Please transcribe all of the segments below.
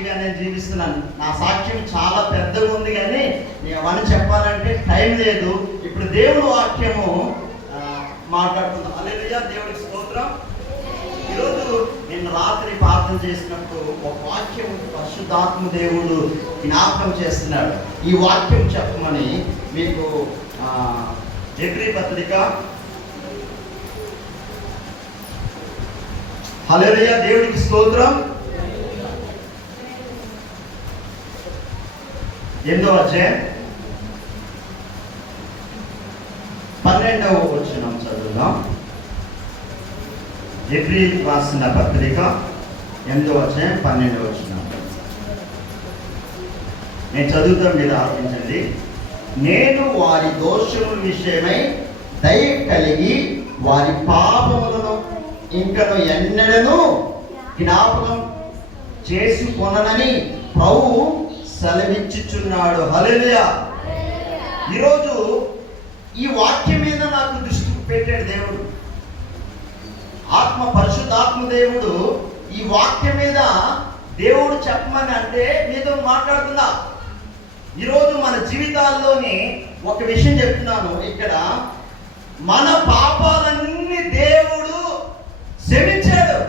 సాక్షిగా నేను జీవిస్తున్నాను. నా సాక్ష్యం చాలా పెద్దగా ఉంది, కానీ నేను అవన్నీ చెప్పాలంటే టైం లేదు. ఇప్పుడు దేవుడు వాక్యము మాట్లాడుతున్నాం. హల్లెలూయా, దేవుడికి స్తోత్రం. ఈరోజు నేను రాత్రి ప్రార్థన చేసినప్పుడు ఒక వాక్యం పరిశుద్ధాత్మ దేవుడు జ్ఞాపకం చేస్తున్నాడు. ఈ వాక్యం చెప్పమని మీకు హెబ్రీ పత్రిక, హల్లెలూయా, దేవుడికి స్తోత్రం, 8వ అధ్యాయం 12వ వచనం చదువుదాం. హెబ్రీ రాసిన పత్రిక 8వ అధ్యాయం 12వ వచనం నేను చదువుతాం, మీరు ఆలోచించండి. నేను వారి దోషముల విషయమై దయ కలిగి వారి పాపములను ఇంకను ఎన్నడను జ్ఞాపకం చేసుకొననని ప్రభువు సెలవిచ్చుచున్నాడు. హల్లెలూయా. ఈరోజు ఈ వాక్యం మీద నాకు దృష్టి పెట్టాడు దేవుడు. పరిశుద్ధాత్మ దేవుడు ఈ వాక్యం మీద దేవుడు చెప్పమని అంటే మీతో మాట్లాడుతున్నా. ఈరోజు మన జీవితాల్లోని ఒక విషయం చెప్తున్నాను. ఇక్కడ మన పాపాలన్నీ దేవుడు క్షమించాడు,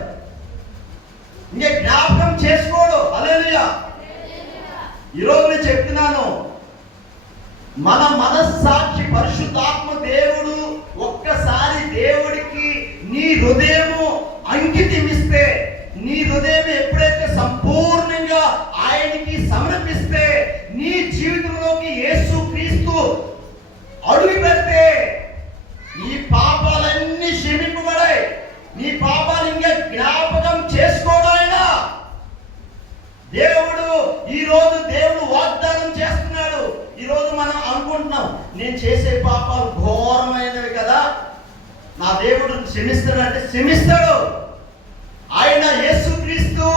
ఇంకే జ్ఞాపకం చేసుకోడు. హల్లెలూయా. ఈరోజు నేను చెప్తున్నాను, మన మనస్సాక్షి పరిశుద్ధాత్మ దేవుడు ఒక్కసారి దేవుడికి నీ హృదయము అంకితం ఇస్తే, నీ హృదయం ఎప్పుడైతే సంపూర్ణంగా ఆయనకి సమర్పిస్తే, నీ జీవితంలోకి యేసు క్రీస్తు అడుగు పెడితే నీ పాపాలన్నీ క్షమింపబడాయి. నీ పాపాలు ఇంకా జ్ఞాపకం చేసుకోవడం దేవుడు ఈరోజు దేవుడు వాగ్దానం చేస్తున్నాడు. ఈరోజు మనం అనుకుంటున్నాం, నేను చేసే పాపాలు ఘోరమైనవి కదా, నా దేవుడు క్షమిస్తాడంటే క్షమిస్తాడు. ఆయన యేసుక్రీస్తు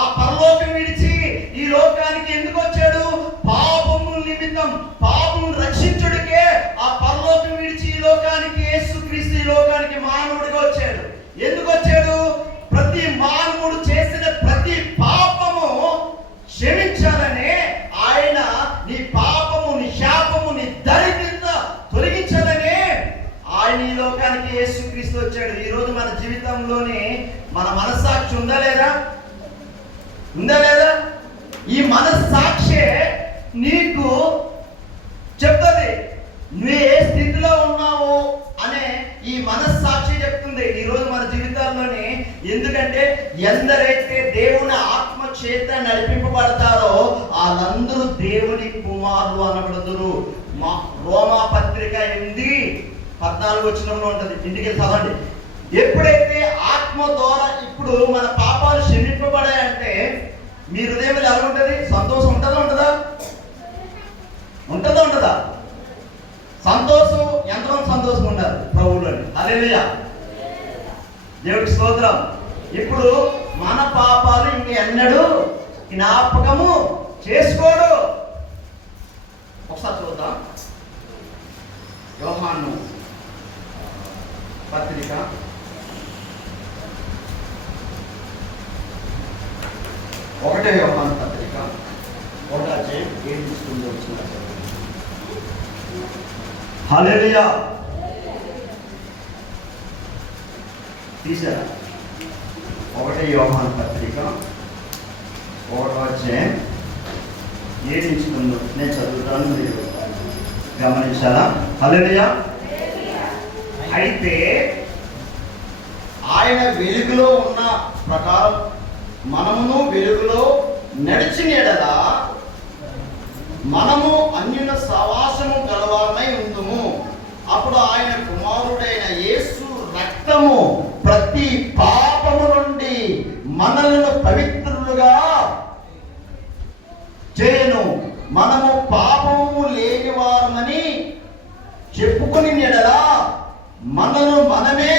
ఆ పరలోకం విడిచి ఈ లోకానికి ఎందుకు వచ్చాడు? పాపముల నిమిత్తం, పాపమును రక్షించుడికే ఆ పరలోకం విడిచి ఈ లోకానికి యేసుక్రీస్తు ఈ లోకానికి మానవుడిగా వచ్చాడు. ఎందుకు వచ్చాడు? ప్రతి మానవుడు చేసిన ప్రతి పాపము క్షమించాలని ఆయన నీ పాపము, నీ శాపము, నీ దరిద్రత తొలగించాలని ఆయన ఈ లోకానికి యేసుక్రీస్తు వచ్చాడు. ఈరోజు మన జీవితంలోని మన మనస్సాక్షి ఉందా లేదా? ఉందా లేదా? ఈ మనస్సాక్షే నీకు చెప్తుంది నువ్వు ఏ స్థితిలో ఉన్నావు అనే ఈ మనస్సాక్షి చెప్తుంది ఈరోజు మన జీవితాల్లోని. ఎందుకంటే ఎందరైతే దేవుని ఆత్మ చేత నడిపింపబడతారో వాళ్ళందరూ దేవుని కుమారులు అనబడుదురు. రోమా పత్రిక 8:14 వచనంలో ఉంటుంది. ఇంటికి చదవండి. ఎప్పుడైతే ఆత్మ ద్వారా ఇప్పుడు మన పాపాలు క్షమింపబడాయంటే మీ హృదయం ఎలా ఉంటుంది? సంతోషం ఉంటుందా ఉంటుందా? ఉంటుందా ఉంటుందా? సంతోషం, ఎంతమంది సంతోషం ఉన్నారు ప్రభువులోని? హల్లెలూయా, దేవుడికి స్తోత్రం. ఇప్పుడు మన పాపాలు ఇంక ఎన్నడూ జ్ఞాపకము చేసుకోడు. ఒకసారి చూద్దాం. యోహాను పత్రిక 1వ యోహాను పత్రిక 1వ అధ్యాయం 7 వచ్చిన. హల్లెలూయా. తీసారా? 1వ యోహాను పత్రిక 1వ అధ్యాయం 7 నేను చదువుతాను, మీరు గమనించాలా? హల్లెలూయా. అయితే ఆయన వెలుగులో ఉన్న ప్రకారం మనమును వెలుగులో నడిచిన ఎడల మనము అన్యుల సహవాసము గలవారమై ఉందుము. అప్పుడు ఆయన కుమారుడైన యేసు రక్తము ప్రతి పాపము నుండి మనలను పవిత్రులుగా చేయను. మనము పాపము లేని వారమని చెప్పుకుని ఎడల మనను మనమే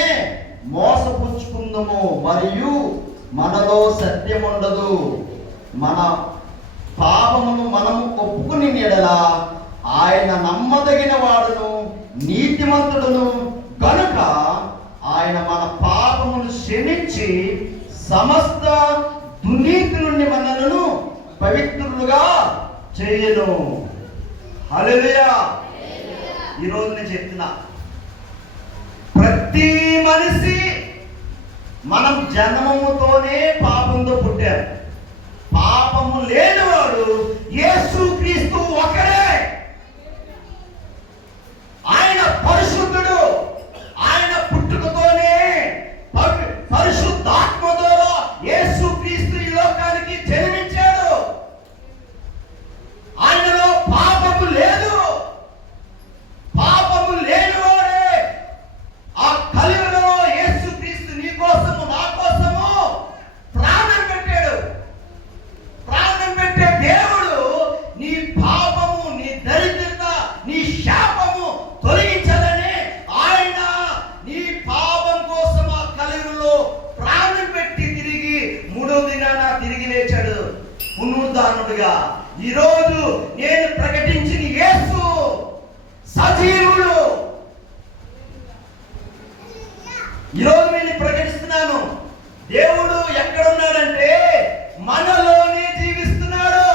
మోసపుచ్చుకుందుము, మరియు మనలో సత్యం ఉండదు. మన పాపమును మనము ఒప్పుకుని ఎడల ఆయన నమ్మదగిన వాడును నీతిమంతుడును కనుక ఆయన మన పాపమును క్షమించి సమస్త దుర్నీతి నుండి మనలను పవిత్రులుగా చేయను. హల్లెలూయా. ఈరోజు నేను చెప్తున్నా, ప్రతి మనిషి మనం జన్మముతోనే పాపంతో పుట్టారు. పాపము లేనివాడు యేసుక్రీస్తు ఒకడే. ఆయన పరిశుద్ధుడు. ఆయన పుట్టుకతోనే పరిశుద్ధాత్మ ద్వారా యేసుక్రీస్తు ఈ లోకానికి జన్మించాడు. ఆయనలో పాపము లేదు. పాపము లేనివాడే ఆ కలియుగంలో యేసుక్రీస్తు నీ కోసము నా కోసము ప్రాణం పెట్టాడు. ప్రాణం పెట్టే దేవుడు నీ పాపము, నీ దరిద్రత, నీ శాపము తొలగించాలని ఆయన నీ పాపం కోసం ఆ కలియుగంలో ప్రాణం పెట్టి తిరిగి మూడవ దినాన తిరిగి లేచాడు పునరుద్ధానుడుగా. ఈరోజు నేను ప్రకటించిన యేసు సజీవుడు. ఈరోజు నేను ప్రకటిస్తున్నాను, దేవుడు ఎక్కడున్నాడంటే మనలోనే జీవిస్తున్నాడు.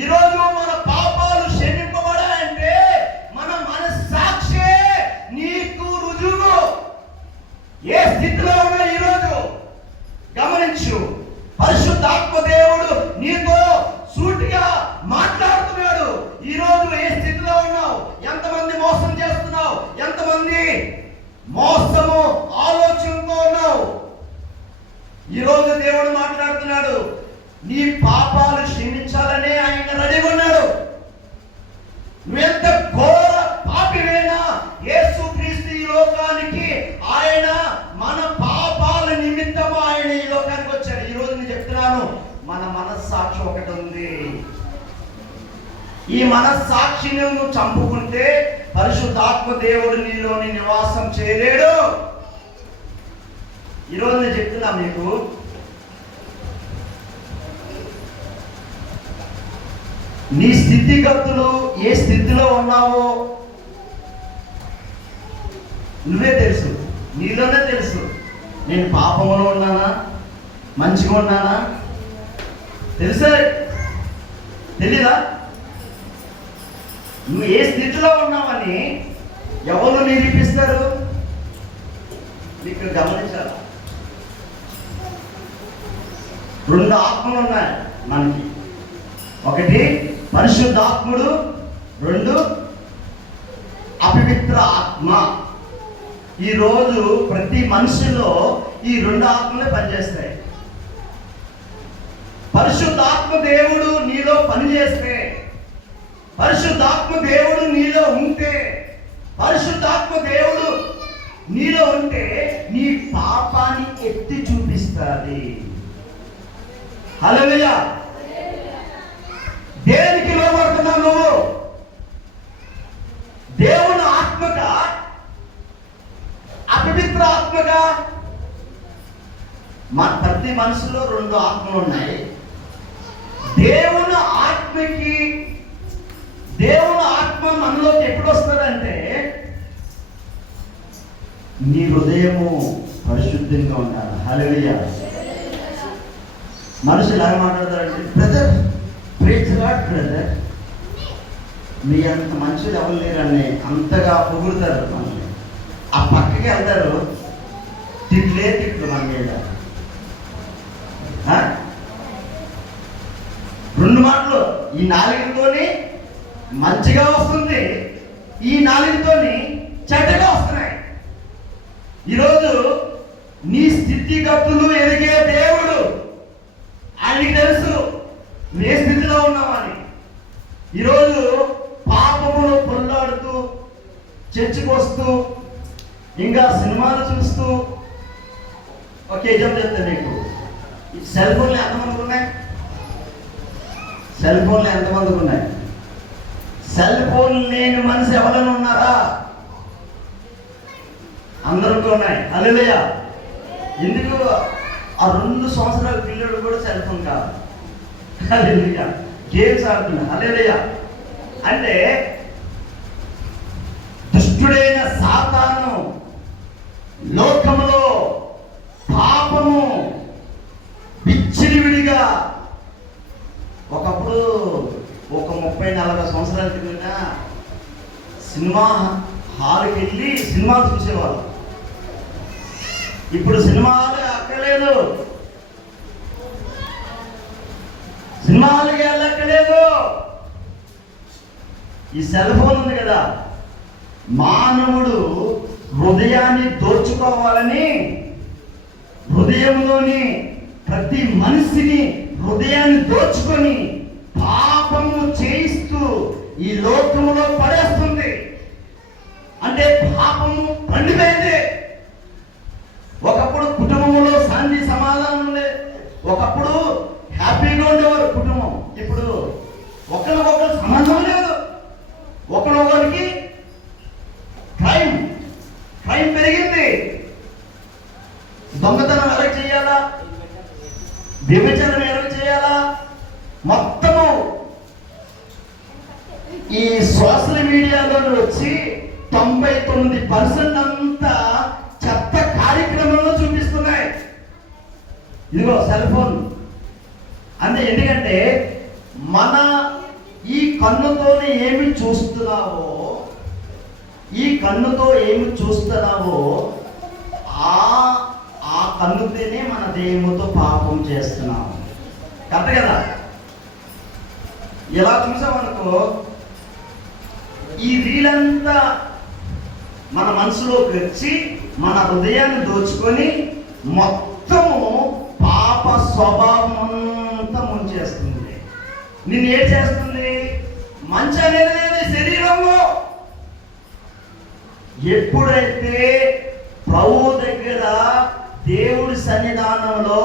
ఈరోజు మన పాపాలు క్షమింపబడాలంటే మన మనస్సాక్షే నీకు రుజువు. ఏ స్థితిలో ఉన్నా ఈరోజు గమనించు. పరిశుద్ధాత్మ దేవుడు నీతో సూటిగా మాట్లాడుతున్నాడు. ఈరోజు ఏ స్థితిలో ఉన్నావు? ఎంతమంది మోసం చేస్తున్నావు? ఎంతమంది మోసము ఆలోచనతో ఉన్నావు? ఈరోజు దేవుడు మాట్లాడుతున్నాడు. నీ పాపాలు క్షమించాలనే ఆయన రెడీగా ఉన్నాడు. నువ్వెంత ఘోర పాపివైనా యేసుక్రీస్తు ఈ లోకానికి ఆయన మన పాపాల నిమిత్తం ఆయన ఈ లోకానికి వచ్చాడు. ఈరోజు నేను చెప్తున్నాను, మన మనస్సాక్షి ఒకటి ఉంది. ఈ మనస్సాక్షిని నువ్వు చంపుకుంటే పరిశుద్ధాత్మ దేవుడు నీలోని నివాసం చేయలేడు. ఈరోజు నేను చెప్తున్నా మీకు, నీ స్థితిగతులు ఏ స్థితిలో ఉన్నావో నువ్వే తెలుసు. నీలోనే తెలుసు. నేను పాపంలో ఉన్నానా, మంచిగా ఉన్నానా? తెలుసా? తెలీదా? నువ్వు ఏ స్థితిలో ఉన్నావని ఎవరు నిరూపిస్తారు? ఇక్కడ గమనించాలి. రెండు ఆత్మలు ఉన్నాయి మనకి. ఒకటి పరిశుద్ధాత్ముడు, రెండు అపవిత్ర ఆత్మ. ఈరోజు ప్రతి మనిషిలో ఈ రెండు ఆత్మలే పనిచేస్తాయి. పరిశుద్ధాత్మ దేవుడు నీలో పనిచేస్తే, పరిశుద్ధాత్మ దేవుడు నీలో ఉంటే, పరిశుద్ధాత్మ దేవుడు నీలో ఉంటే నీ పాపాన్ని ఎత్తి చూపిస్తుంది. హల్లెలూయా. దేనికి లోబడుతున్నావు నువ్వు? దేవుని ఆత్మగా, అపవిత్ర ఆత్మగా? మన ప్రతి మనసులో రెండు ఆత్మలు ఉన్నాయి. దేవుని ఆత్మకి, దేవుని ఆత్మ మనలోకి ఎప్పుడు వస్తుందంటే నీ హృదయము పరిశుద్ధంగా ఉండాలి. హల్లెలూయా. మనుషులు ఎలా మాట్లాడతారంటే, బ్రదర్ ప్రైజ్ లార్డ్ బ్రదర్, మీ అంత మనుషులు ఎవరు లేరని అంతగా పొగుడుతారు మనల్ని. ఆ పక్కకి వెళ్తారు, తిట్లే తిట్లు మన మీద. రెండు మాటలు ఈ నాలుగుతోని మంచిగా వస్తుంది, ఈ నాలుగుతోని చెడ్డగా వస్తున్నాయి. ఈరోజు నీ స్థితిగతులు ఎదిగే దేవుడు ఆయనకి తెలుసు నువ్వు ఏ స్థితిలో ఉన్నావని. ఈరోజు పాపములో పొల్లాడుతూ, చర్చికి వస్తూ, ఇంకా సినిమాలు చూస్తూ, ఒక ఎగ్జాంపుల్ చెప్తాను నీకు. సెల్ ఫోన్లు ఎంతమందికి ఉన్నాయి? సెల్ ఫోన్లు ఎంతమందికి ఉన్నాయి? సెల్ ఫోన్ లేని మనిషి ఎవరైనా ఉన్నారా? అందరికీ ఉన్నాయి. హల్లెలూయా. ఎందుకు? ఆ 2 సంవత్సరాల పిల్లడు కూడా సెల్ ఫోన్ కాదు. హల్లెలూయా. గేమ్స్ ఆడుతున్నా. హల్లెలూయా. అంటే దుష్టుడైన సాతాను లోకములో పాపము విచ్చలవిడిగా సంవత్సరాల క్రితం సినిమా హాల్కి వెళ్ళి సినిమాలు చూసేవాళ్ళు. ఇప్పుడు సినిమా హాల్ అక్కర్లేదు, సినిమా హాల్కి వెళ్ళక్కర్లేదు. ఈ సెల్ ఫోన్ ఉంది కదా, మానవుడు హృదయాన్ని దోచుకోవాలని హృదయంలోని ప్రతి మనిషిని హృదయాన్ని దోచుకొని పాపము చేయిస్తూ ఈ లోకములో పడేస్తుంది. అంటే పాపము పండిపోయింది. ఒకప్పుడు కుటుంబంలో శాంతి సమాధానం ఉండే, ఒకప్పుడు హ్యాపీగా ఉండేవారు కుటుంబం. ఇప్పుడు ఒకరికొకరు సంబంధం లేదు, ఒకరికొకరికి క్రైమ్ పెరిగింది. దొంగతనం ఎలా చేయాలా, వ్యభిచారం ఎలా చేయాలా, మొత్తము ఈ సోషల్ మీడియాలో వచ్చి 99% అంతా చెత్త కార్యక్రమంలో చూపిస్తున్నాయి. ఇదిగో సెల్ ఫోన్ అంటే ఎందుకంటే మన ఈ కన్నుతోనే ఏమి చూస్తున్నావో, ఈ కన్నుతో ఏమి చూస్తున్నావో ఆ కన్నుతోనే మన దేవునితో పాపం చేస్తున్నాము. కరెక్ట్ కదా? ఎలా చూసామనుకో, ఈ రీలంతా మన మనసులోకి వచ్చి మన హృదయాన్ని దోచుకొని మొత్తము పాప స్వభావం అంతా ముంచేస్తుంది. నిన్ను ఏం చేస్తుంది? మంచి అనేది లేదు శరీరంలో. ఎప్పుడైతే ప్రభు దగ్గర దేవుడి సన్నిధానంలో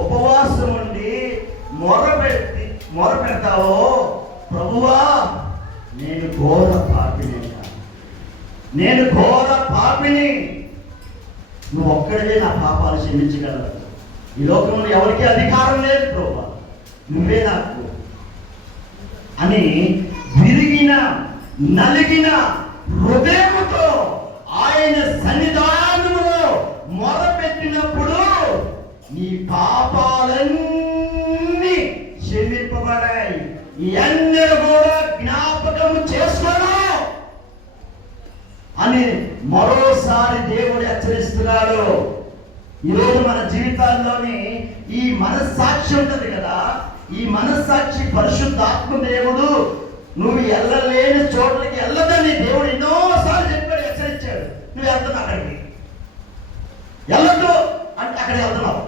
ఉపవాసం ఉండి మొరపెడతావో, ప్రభువా నేను ఘోర పాపిని, నువ్వు ఒక్కడివే నా పాపాలు క్షమించగలవు. ఈ లోకంలో ఎవరికి అధికారం లేదు ప్రభువా, నువ్వే నాకు అని విరిగిన నలిగిన హృదయముతో ఆయన సన్నిధానములో మొరపెట్టినప్పుడు నీ పాపాలన్నీ క్షమింపబడాయి. ఇవన్నీ కూడా జ్ఞాపకం చేసుకోను అని మరోసారి దేవుడు హెచ్చరిస్తున్నాడు. ఈరోజు మన జీవితాల్లోని ఈ మనస్సాక్షి ఉంటుంది కదా, ఈ మనస్సాక్షి పరిశుద్ధాత్మ దేవుడు నువ్వు వెళ్ళలేని చోట్లకి వెళ్ళదని దేవుడు ఎన్నోసార్లు చెప్పాడు, హెచ్చరించాడు. నువ్వు వెళ్తున్నావు అక్కడికి, వెళ్ళొద్దు అంటే అక్కడికి వెళ్తున్నావు.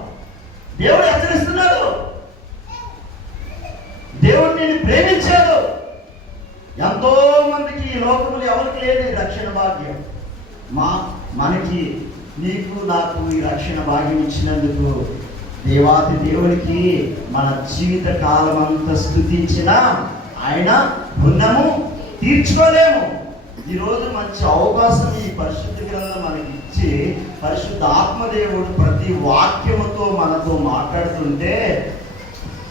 దేవుడు హెచ్చరిస్తున్నాడు. దేవుడు నిన్ను ప్రేమించాడు. ఎంతో మందికి ఈ లోకములు ఎవరికి లేదు ఈ రక్షణ భాగ్యం. మనకి నీకు నాకు ఈ రక్షణ భాగ్యం ఇచ్చినందుకు దేవాతి దేవుడికి మన జీవిత కాలం అంతా స్తుతించిన ఆయన రుణము తీర్చుకోలేము. ఈరోజు మంచి అవకాశం ఈ పరిశుద్ధ గ్రంథం మనకి ఇచ్చి పరిశుద్ధ ఆత్మదేవుడు ప్రతి వాక్యముతో మనతో మాట్లాడుతుంటే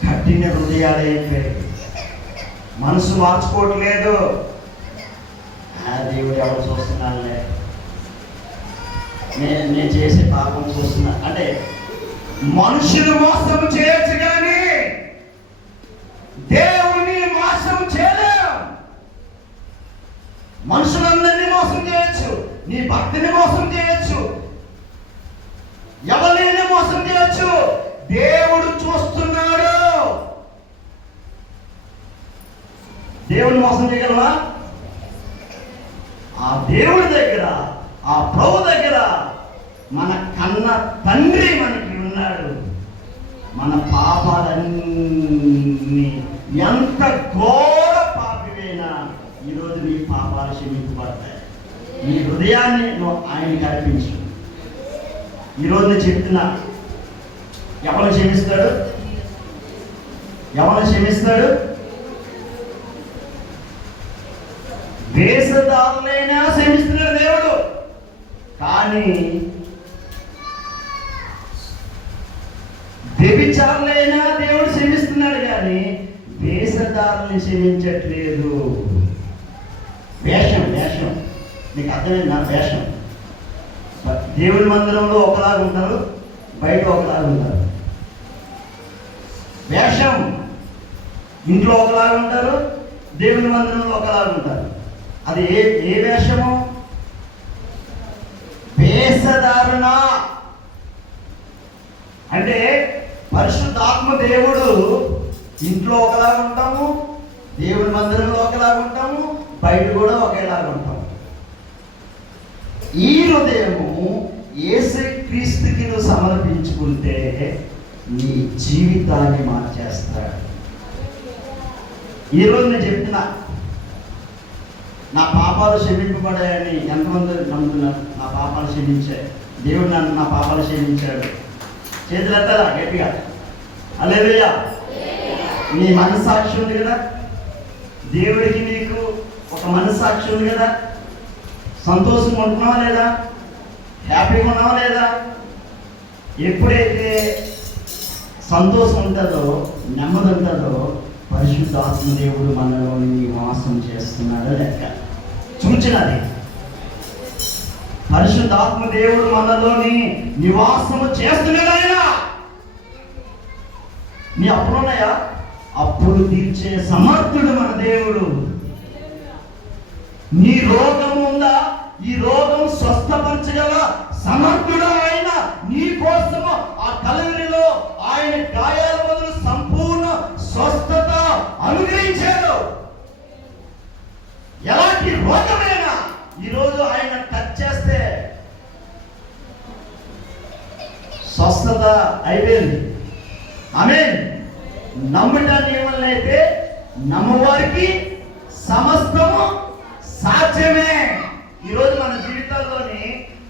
కఠిన హృదయాలైపోయాయి. మనసు మార్చుకోవట్లేదు. దేవుడు ఎవరు చూస్తున్నానులే, నేను చేసే పాపం చూస్తున్నా అంటే మనుషులు మోసం చేయొచ్చు కానీ దేవుని మోసం చేయలేం. మనుషులందరినీ మోసం చేయొచ్చు, నీ భక్తిని మోసం చేయొచ్చు, ఎవరిని మోసం చేయొచ్చు. దేవుడు చూస్తున్నాడు. దేవుని మోసం చేయగలవా? ఆ దేవుడి దగ్గర, ఆ ప్రభు దగ్గర మన కన్న తండ్రి మనకి ఉన్నాడు. మన పాపాలన్నీ ఎంత ఘోర పాపివైనా ఈరోజు నీ పాపాలు క్షమించబడతాయి. నీ హృదయాన్ని నువ్వు ఆయనకి అర్పించు. ఈరోజు నేను చెప్తున్నా, ఎవరు క్షమిస్తాడు? ఎవరు క్షమిస్తాడు? వేషధారులైనా క్షమిస్తున్నాడు దేవుడు. కానీ వ్యభిచారులైనా దేవుడు క్షమిస్తున్నాడు, కానీ వేషధారుల్ని క్షమించట్లేదు. వేషం నీకు అర్థమైంది? నా వేషం. దేవుడి మందిరంలో ఒకలాగా ఉంటారు, బయట ఒకలాగా ఉంటారు. వేషం. ఇంట్లో ఒకలాగా ఉంటారు, దేవుని మందిరంలో ఒకలాగా ఉంటారు. అది ఏ వేషము? వేషధారణ. అంటే పరిశుద్ధాత్మ దేవుడు ఇంట్లో ఒకలాగా ఉంటాము, దేవుని మందిరంలో ఒకలాగా ఉంటాము, బయట కూడా ఒకేలాగా ఉంటాము. ఈ హృదయము యేసుక్రీస్తుకి నువ్వు సమర్పించుకుంటే నీ జీవితాన్ని మార్చేస్తాడు. ఈరోజు నేను చెప్తున్నా, నా పాపాలు క్షమింపబడాయని ఎంతమంది నమ్ముతున్నారు? నా పాపాలు క్షమించాయి, దేవుడు నన్ను నా పాపాలు క్షమించాడు. చేతులు ఎత్తారా గట్టిగా? హల్లెలూయా. నీ మనస్సాక్షి ఉంది కదా, దేవుడికి నీకు ఒక మనస్సాక్షి ఉంది కదా. సంతోషంగా ఉంటున్నావా లేదా? హ్యాపీగా ఉన్నావా లేదా? ఎప్పుడైతే సంతోషం ఉంటుందో, నెమ్మది ఉంటుందో, పరిశుద్ధాత్మ దేవుడు మనలో నివాసం చేస్తున్నాడో లెక్క. చూచినది పరిశుద్ధాత్మ దేవుడు మనలోని నివాసము చేస్తున్నాడు. ఆయన నీ అప్పులున్నాయా? అప్పులు తీర్చే సమర్థుడు మన దేవుడు. నీ రోగం ఉందా? ఈ రోగం స్వస్థపరచగల సమర్థుడు ఆయన. నీ కోసము ఆ కలవరిలో ఆయన గాయాల బదులు సంపూర్ణ స్వస్థత అనుగ్రహించాడు. ఎలాంటి రోగమైనా ఈరోజు ఆయన టచ్ చేస్తే స్వస్థత అయిపోయింది. ఆమేన్. నమ్మటాన్ని ఏమన్నైతే నమ్మవారికి సమస్తము సాధ్యమే. ఈరోజు మన జీవితాల్లోని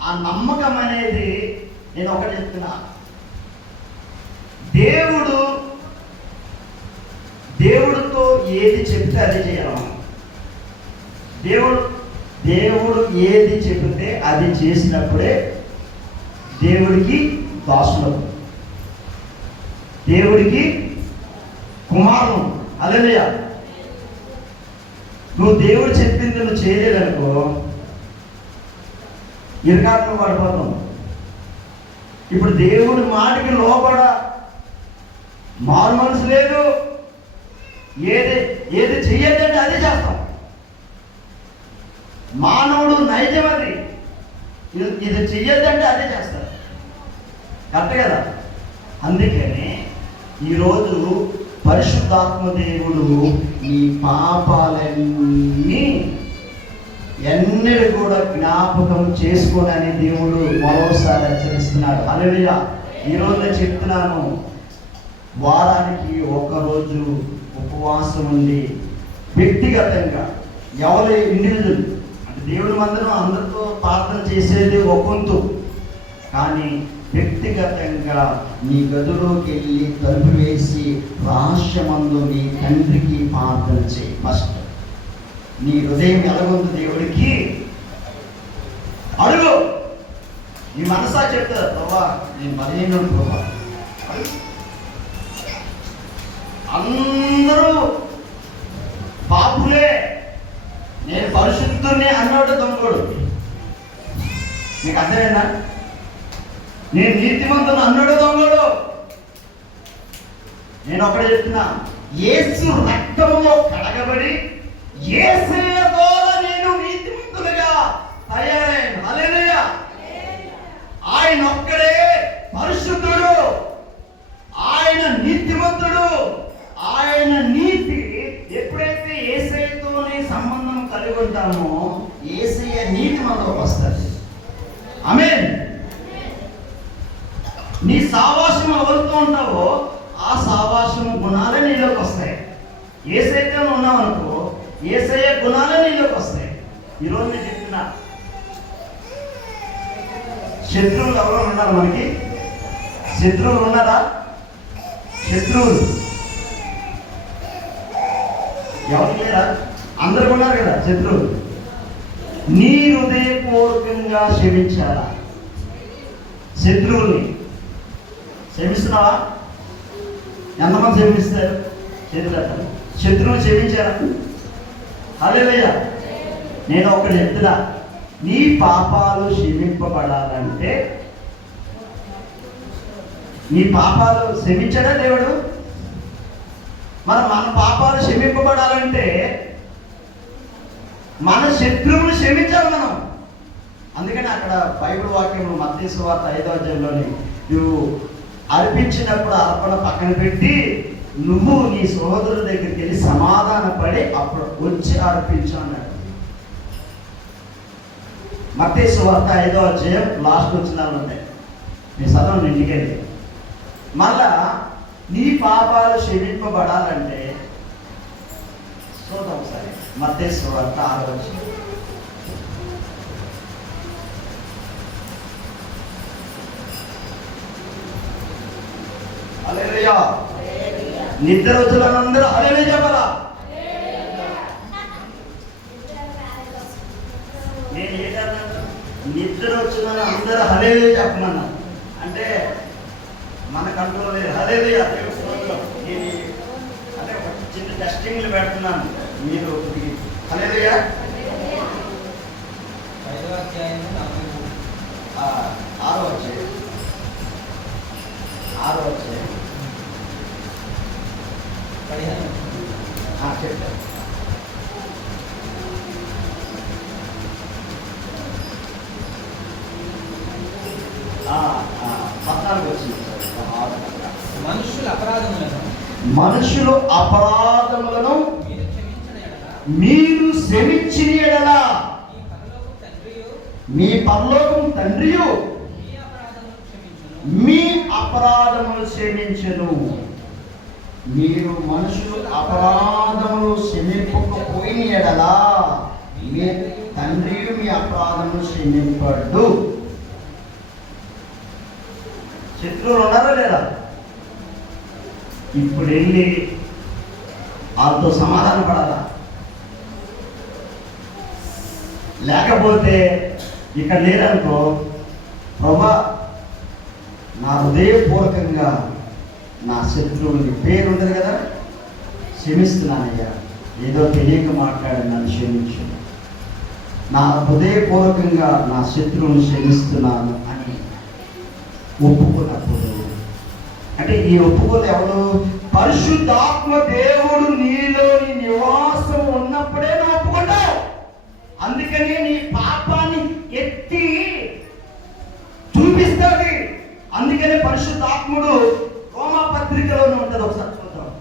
ఆ నమ్మకం అనేది, నేను ఒకటి చెప్తున్నా, దేవుడితో ఏది చెప్తే అది చేయాలి. దేవుడు ఏది చెబితే అది చేసినప్పుడే దేవుడికి దాసులకు, దేవుడికి కుమారులు. హల్లెలూయా. నువ్వు దేవుడు చెప్పింది నువ్వు చేయలేదనుకో, ఇరకాటలో పడిపోతాం. ఇప్పుడు దేవుడి మాటకి లోపడ మారు మనసు లేదు. ఏది చెయ్యదంటే అదే చేస్తాం. మానవుడు నైజం అది. ఇది చెయ్యొద్దంటే అదే చేస్తారు. కరెక్ట్ కదా? అందుకని ఈరోజు పరిశుద్ధాత్మ దేవుడు నీ పాపాలన్నీ ఎన్నడూ కూడా జ్ఞాపకం చేసుకోనని దేవుడు మరోసారి హెచ్చరిస్తున్నాడు. హల్లెలూయా. ఈరోజు నేను చెప్తున్నాను, వారానికి ఒకరోజు ఉపవాసం ఉండి వ్యక్తిగతంగా ఎవరి ఇండివిజువల్ అంటే దేవుడి మందిరం అందరితో ప్రార్థన చేసేది ఒక వంతు, కానీ వ్యక్తిగతంగా నీ గదిలోకి వెళ్ళి తలుపు వేసి రహస్యమందు నీ తండ్రికి ప్రార్థన చేయి. ఫస్ట్ నీ హృదయం ఎలాగుంది దేవుడికి అడుగు. నీ మనసా చెప్తారు, ప్రభా నేను బలహీనుడు ప్రభా. అందరూ పాపులే, నేను పరిశుద్ధుని అన్నాడు దొంగడు. నీకు అర్థమైందా? నేను నీతిమంతుని అన్నాడు దొంగడు. నేను ఒకటే చెప్తున్నా, యేసు రక్తంలో కడగబడి యేసయ్య ద్వారా నేను నీతిమంతులుగా తయారైన. హల్లెలూయా. ఆయన ఒక్కడే పరిశుద్ధుడు, ఆయన నీతిమంతుడు. ఆయన నీతి ఎప్పుడైతే యేసయ్యతోనే సంబంధం కలిగి ఉంటామో యేసయ్య నీతి మనలోకి వస్తుంది. ఆమేన్. నీ సావాసం ఎవరితో ఉంటావో ఆ సావాసం గుణాలే నీలోకి వస్తాయి. యేసయ్యతో ఉన్నావు అనుకో, యేసయ్య గుణాలే నీలోకి వస్తాయి. ఈరోజు నేను చెప్తున్నా, శత్రువులు ఎవరో ఉన్నారు మనకి? శత్రువులు ఉన్నారా? శత్రువులు ఎవరు లేరా? అందరూ ఉన్నారు కదా శత్రువులు. నీ హృదయపూర్వకంగా క్షమించాలా? శత్రువుల్ని క్షమిస్తున్నావా? ఎంతమంది క్షమిస్తారు? చేతులు. శత్రువులు క్షమించారా? హల్లెలూయా. నేను ఒకటి చెప్తున్నా, నీ పాపాలు క్షమింపబడాలంటే, నీ పాపాలు క్షమించడా దేవుడు? మన పాపాలు క్షమింపబడాలంటే మన శత్రువులు క్షమించాలి మనం. అందుకని అక్కడ బైబిల్ వాక్యం మత్తయి సువార్త 5వ అధ్యాయంలోని నువ్వు అర్పించినప్పుడు అర్పణ పక్కన పెట్టి నువ్వు నీ సోదరుల దగ్గరికి వెళ్ళి సమాధాన పడి అప్పుడు వచ్చి అర్పించు అన్నాడు. మత్తయి సువార్త 5వ అధ్యాయం లాస్ట్ వచ్చినాలు ఉంటాయి, మీ చదవండి ఇంటికి వెళ్ళి. మళ్ళా నీ పాపాలు క్షమింపబడాలంటే చూద్దాం సరే. మత్తయి సువార్త 6వ అధ్యాయం. హల్లెలూయా. నిద్ర వచ్చులందరూ హల్లెలూయా చెప్పాలా? నేను ఏంటన్నా నిద్ర వచ్చిన అందరూ హల్లెలూయా చెప్పమన్నా అంటే మన కంట్రోల్ లేదు. హల్లెలూయా అంటే ఒక చిన్న టెస్టింగ్లు పెడుతున్నాను, మీరు హల్లెలూయా. 5వ అధ్యాయం 6వ అధ్యాయం చెప్పారు. మనుషులు అపరాధములను మీరు క్షమించిన యెడల మీ పరలోకం తండ్రియు మీ అపరాధములు క్షమించును. మీరు మనుషులు అపరాధములు క్షమింపకపోయిన యెడల మీ తండ్రి మీ అపరాధములు క్షమింపడు. శత్రువులు ఉన్నారా లేదా? ఇప్పుడు వెళ్ళి వాళ్ళతో సమాధాన పడాలా? లేకపోతే ఇక్కడ లేదనుకో, ప్రభా నా హృదయపూర్వకంగా నా శత్రువుని పేరు ఉండదు కదా, క్షమిస్తున్నానయ్యా, ఏదో తెలియక మాట్లాడి నన్ను క్షమించు, నా హృదయపూర్వకంగా నా శత్రువుని క్షమిస్తున్నాను అని ఒప్పుకున్నప్పుడు, అంటే ఈ ఒప్పుకోలు ఎవరు? పరిశుద్ధాత్మ దేవుడు నీలోని నివాసం ఉన్నప్పుడే నువ్వు ఒప్పుకుంటావు. అందుకని నీ పాపాన్ని ఎత్తి చూపిస్తుంది. అందుకనే పరిశుద్ధాత్ముడు రోమా పత్రికలోనే ఉంటుంది, ఒకసారి చూద్దాం.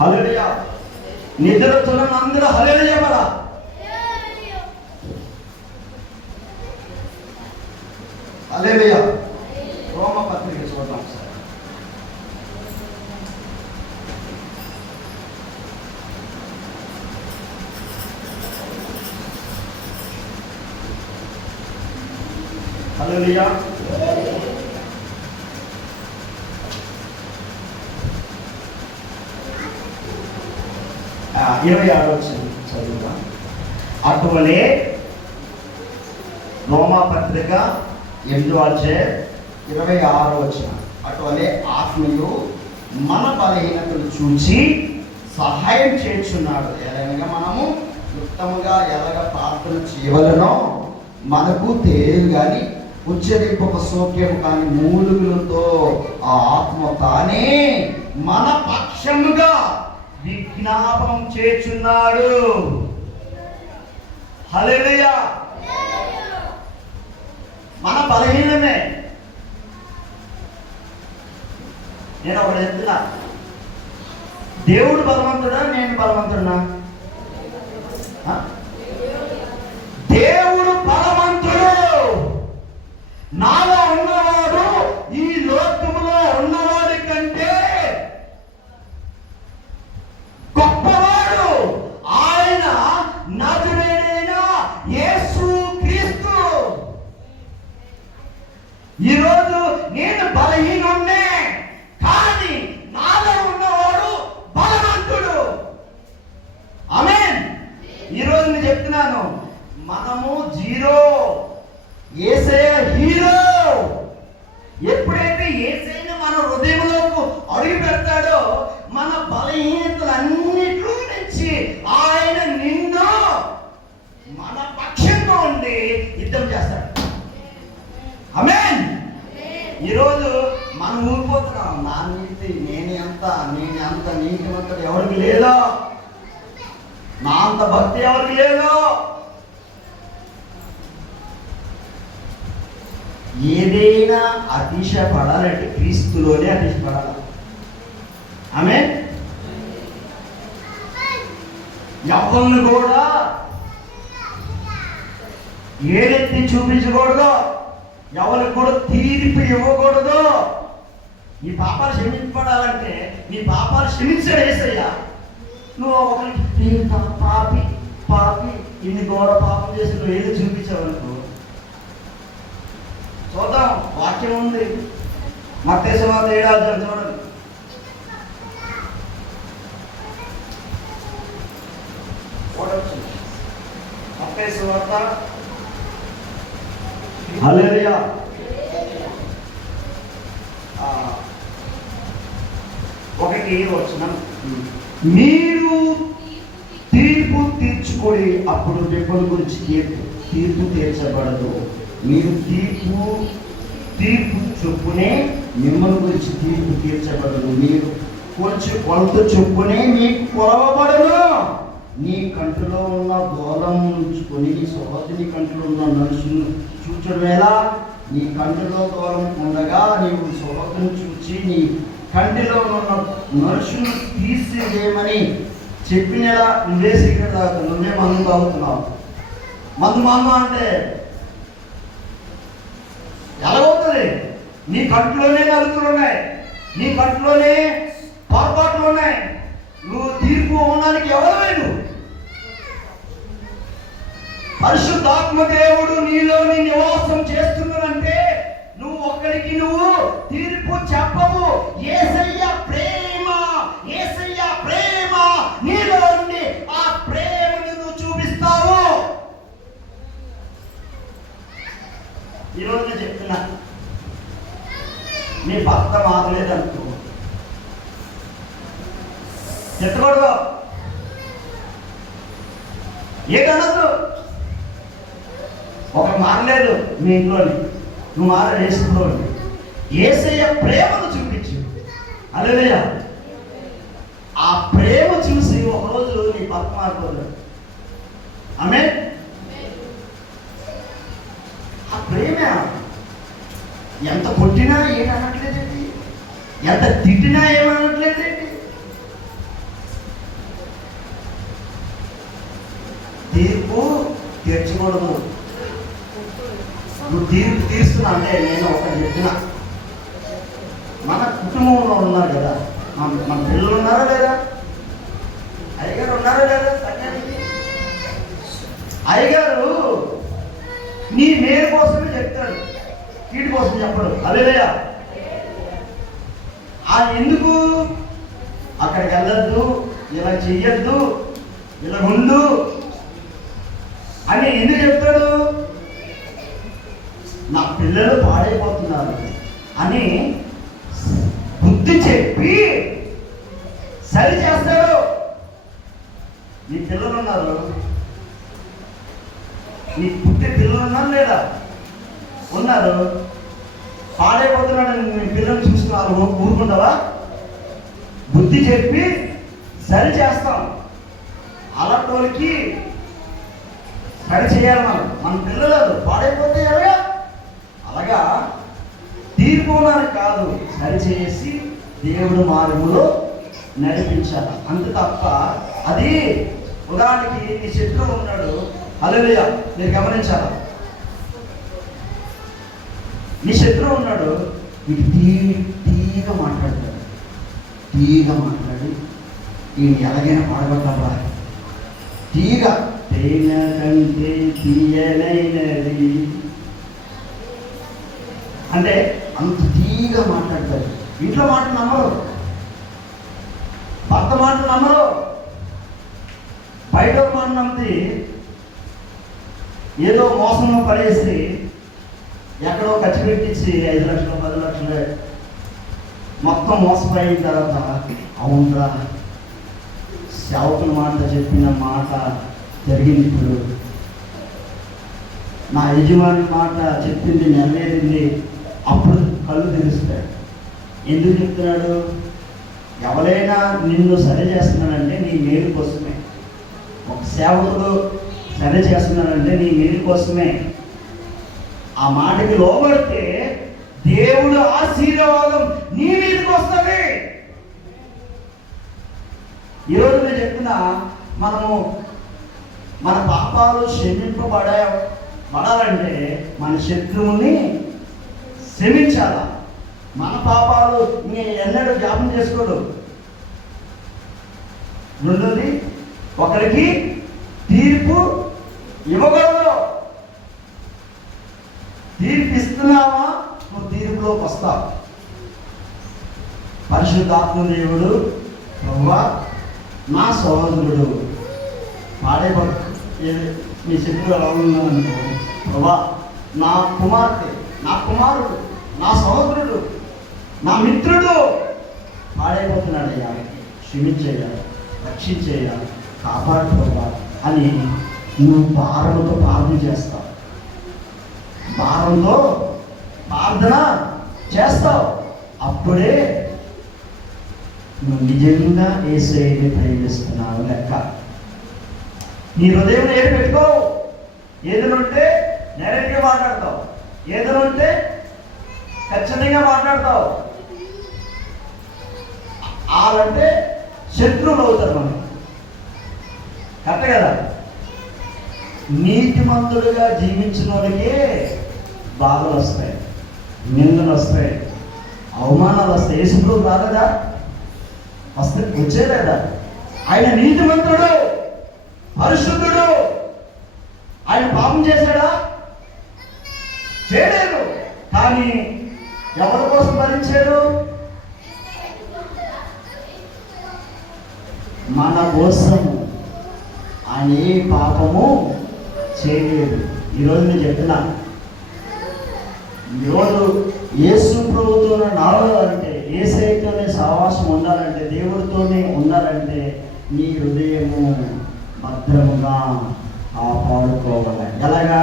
హల్లెలూయా. నిద్ర చూడండి అందరూ హల్లెలూయా చెప్పాలా? హల్లెలూయా. రోమా పత్రిక చూద్దాం ఒకసారి. హల్లెలూయా. 26వ వచనం చదువుగా. అటువలే రోమా పత్రిక 8వ అధ్యాయం 26వ వచనం. అటువలే ఆత్మయు మన బలహీనతలు చూసి సహాయం చేస్తున్నాడు. ఎలాగనగా మనము యుక్తముగా ఎలాగ ప్రార్థన చేయవలనో మనకు తెలియదు కానీ ఉచ్చరింపక సౌఖ్యం కానీ మూలుగులతో ఆ ఆత్మ తానే మన పక్షముగా విజ్ఞాపనం చేస్తున్నాడు. హల్లెలూయా. మన బలహీనమే. నేను ఒకటి చెప్తున్నా, దేవుడు బలవంతుడా నేను బలవంతుడా? దేవుడు బలవంతుడు. నాలో ఉన్నవాడు ఈ లోకములో ఉన్నవాడి కంటే గొప్పవాడు. ఆయన నజరేయుడైన యేసు క్రీస్తు. ఈరోజు నేను బలహీనున్నే, కానీ నాలో ఉన్నవాడు బలవంతుడు. ఊరిపోతున్నాం. నా నీతి నేను ఎంత నీతిమంతుడు ఎవరికి లేదో, నా అంత భక్తి ఎవరికి లేదో. ఏదైనా అతిశయపడాలంటే క్రీస్తులోనే అతిశయపడాలి. ఆమె ఎవరిని కూడా ఏదెత్తి చూపించకూడదు, ఎవరికి కూడా తీర్పు ఇవ్వకూడదు. నీ పాపాలు క్షమించబడాలంటే నీ పాపాలు క్షమించాడు యేసయ్యా. నువ్వు ఒకరికి పాపి పాపి ఇన్ని ఘోర పాపం చేసి నువ్వు ఏది చూపించావనుకో, చూద్దాం. వాక్యం ఉంది, మత్తయి సువార్త 7వ అధ్యాయం చూడండి. మత్తయి సువార్త హల్లెలూయా 1 మీరు తీర్పు తీర్చుకొని అప్పుడు మిమ్మల్ని గురించి తీర్పు తీర్చబడదు. మీరు తీర్పు చొప్పునే మిమ్మల్ని గురించి తీర్పు తీర్చబడదు. మీరు కొంచెం కొలత చొప్పునే మీకు కొలవబడదు. నీ కంటిలో ఉన్న దూలం ఉంచుకొని నీ సహోదరుని కంటిలో ఉన్న నలుసును చూచడం ఎలా? నీ కంటిలో దూరం ఉండగా నీవు సహోదరుని చూచి నీ కంటిలో ఉన్న నలుసును తీసివేయమని చెప్పినలా నువ్వే సిగరెట్ తాగుతావు, నువ్వే మందు తాగుతున్నావు. మందు అంటే ఎలాగవుతుంది? నీ కంట్లోనే నలుగులు ఉన్నాయి, నీ కంట్లోనే పొరపాట్లు ఉన్నాయి. నువ్వు తీర్పు ఉండడానికి ఎవరు లేదు. పరిశుద్ధాత్మ దేవుడు నీలోని నివాసం చేస్తున్నాడంటే నువ్వు ఒక్కడికి నువ్వు తీర్పు చెప్పవు. యేసయ్య ప్రేమ, యేసయ్య ప్రేమ నీలో ఉండి ఆ ప్రేమను నువ్వు చూపిస్తావు. ఈరోజు నేను చెప్తున్నా, నీ భర్త మారలేదనుకో చెత్తకూడదు, ఏదనద్దు. ఒక మారలేదు మీ ఇంట్లోని, నువ్వు వేసుకోండి. యేసయ్య ప్రేమను చూపించు. హల్లెలూయా. ఆ ప్రేమ చూసి ఒకరోజు నీ భర్త మారిపోతాడు. ఆమేన్. ఆ ప్రేమ ఎంత కొట్టినా ఏమనట్లేదండి, ఎంత తిట్టినా ఏమనట్లేదండి. తీర్పు తీర్చకూడదు. నువ్వు తీర్పు తీస్తున్నా అంటే నేను ఒకటి చెప్పిన, మన కుటుంబంలో ఉన్నారు కదా, మన పిల్లలు ఉన్నారా లేదా, అయ్యగారు ఉన్నారా లేదా, అయ్యగారు నీ మేలు కోసమే చెప్తాడు, కీడు కోసం చెప్పడు. హల్లెలూయా. ఎందుకు అక్కడికి వెళ్ళొద్దు, ఇలా చెయ్యొద్దు, ఇలా ఉండు అని ఎందుకు చెప్తాడు? నా పిల్లలు పాడైపోతున్నారు అని బుద్ధి చెప్పి సరి చేస్తాడు. నీ పిల్లలు ఉన్నారు, నీ పుట్టే పిల్లలు ఉన్నారు లేదా, ఉన్నారు, పాడైపోతున్నాడు. నీ పిల్లలు చూస్తున్నారు, ఊరుకుంటావా? బుద్ధి చెప్పి సరి చేస్తాం. అలాంటి సరి చేయాలి. మన పిల్లలు పాడైపోతే ఎలాగా? అలాగా తీర్పు కాదు, సరిచేసి దేవుడు మార్గంలో నడిపించాలి. అంతే తప్ప అది ఉదాహరణకి నీ శత్రువు ఉన్నాడు. హల్లెలూయా. మీరు గమనించాలి, నీ శత్రువు ఉన్నాడు, నీకు తీగా మాట్లాడతాడు, తీగా మాట్లాడి ఈయన ఎలాగైనా పాడగొట్టాలా, తీగా తేనె కంటే తీయనైనది అంటే అంత తీగా మాట్లాడతారు. ఇంట్లో మాట నమ్మరు, భర్త మాట నమ్మరు, బయట మాట నమ్మితే ఏదో మోసంలో పడేసి ఎక్కడో ఖర్చు పెట్టించి 5 లక్షలు 10 లక్షలు మొత్తం మోసపోయిన తర్వాత, అవునరా సేవకుల మాట చెప్పిన మాట జరిగింది, ఇప్పుడు నా యజమాని మాట చెప్పింది నెరవేరింది, అప్పుడు కళ్ళు తెరుస్తాడు. ఎందుకు చెప్తున్నాడు? ఎవరైనా నిన్ను సరి చేస్తున్నాడంటే నీ మేలు కోసమే. ఒక సేవకుడు సరి చేస్తున్నాడంటే నీ మేలు కోసమే. ఆ మాటకి లోబడితే దేవుడు ఆశీర్వాదం నీ మీదకి వస్తుంది. ఈరోజు నేను చెప్తున్నా, మనము మన పాపాలు క్షమింపబడాలంటే మన శత్రువుని క్షమించాలా. మన పాపాలు ఎన్నడూ జ్ఞాపకం చేసుకోడు. రెండోది, ఒకరికి తీర్పు ఇవ్వగలదు. తీర్పు ఇస్తున్నావా, నువ్వు తీర్పులోకి వస్తావు. పరిశుద్ధాత్మ దేవుడు ప్రభువా నా సహోదరుడు పాడే మీ శత్రువు ఎలా ఉన్నాననుకో, ప్రభా నా కుమార్తె, నా కుమారుడు, నా సహోదరుడు, నా మిత్రుడు పాడైపోతున్నాడయ్యా, క్షమించేయ్యా, రక్షించేయ్యా, కాపాడుకోవా అని నువ్వు భారంతో ప్రార్థన చేస్తావు. భారంతో ప్రార్థన చేస్తావు. అప్పుడే నువ్వు నిజంగా యేసయ్యని ప్రేమిస్తున్నావు లెక్క. నీ హృదయంలో ఏది పెట్టుకో. ఏదైనా ఉంటే డైరెక్ట్గా మాట్లాడతావు, ఏదైనా ఉంటే ఖచ్చితంగా మాట్లాడతావు. వాళ్ళంటే శత్రువులు అవుతారు మనం, కరెక్ట్ కదా. నీతిమంతుడుగా జీవించిన వాడికి బాధలు వస్తాయి, నిందలు వస్తాయి, అవమానాలు వస్తాయి. యేసుప్రభు రాలేదా? వస్తే వచ్చేలేదా? ఆయన నీతిమంతుడు, పరిశుద్ధుడు. ఆయన పాపం చేశాడా? చేయలేదు. కానీ ఎవరి కోసం భరించాడు? మన కోసం. ఆయన ఏ పాపము చేయలేదు. ఈరోజు నేను చెప్తున్నా, ఈరోజు యేసు ప్రభుతో నడవాలంటే, యేసయ్యతోనే సహవాసం ఉండాలంటే, దేవుడితోనే ఉండాలంటే నీ హృదయము భద్రముగా కాపాడుకోవాలి. ఎలాగా?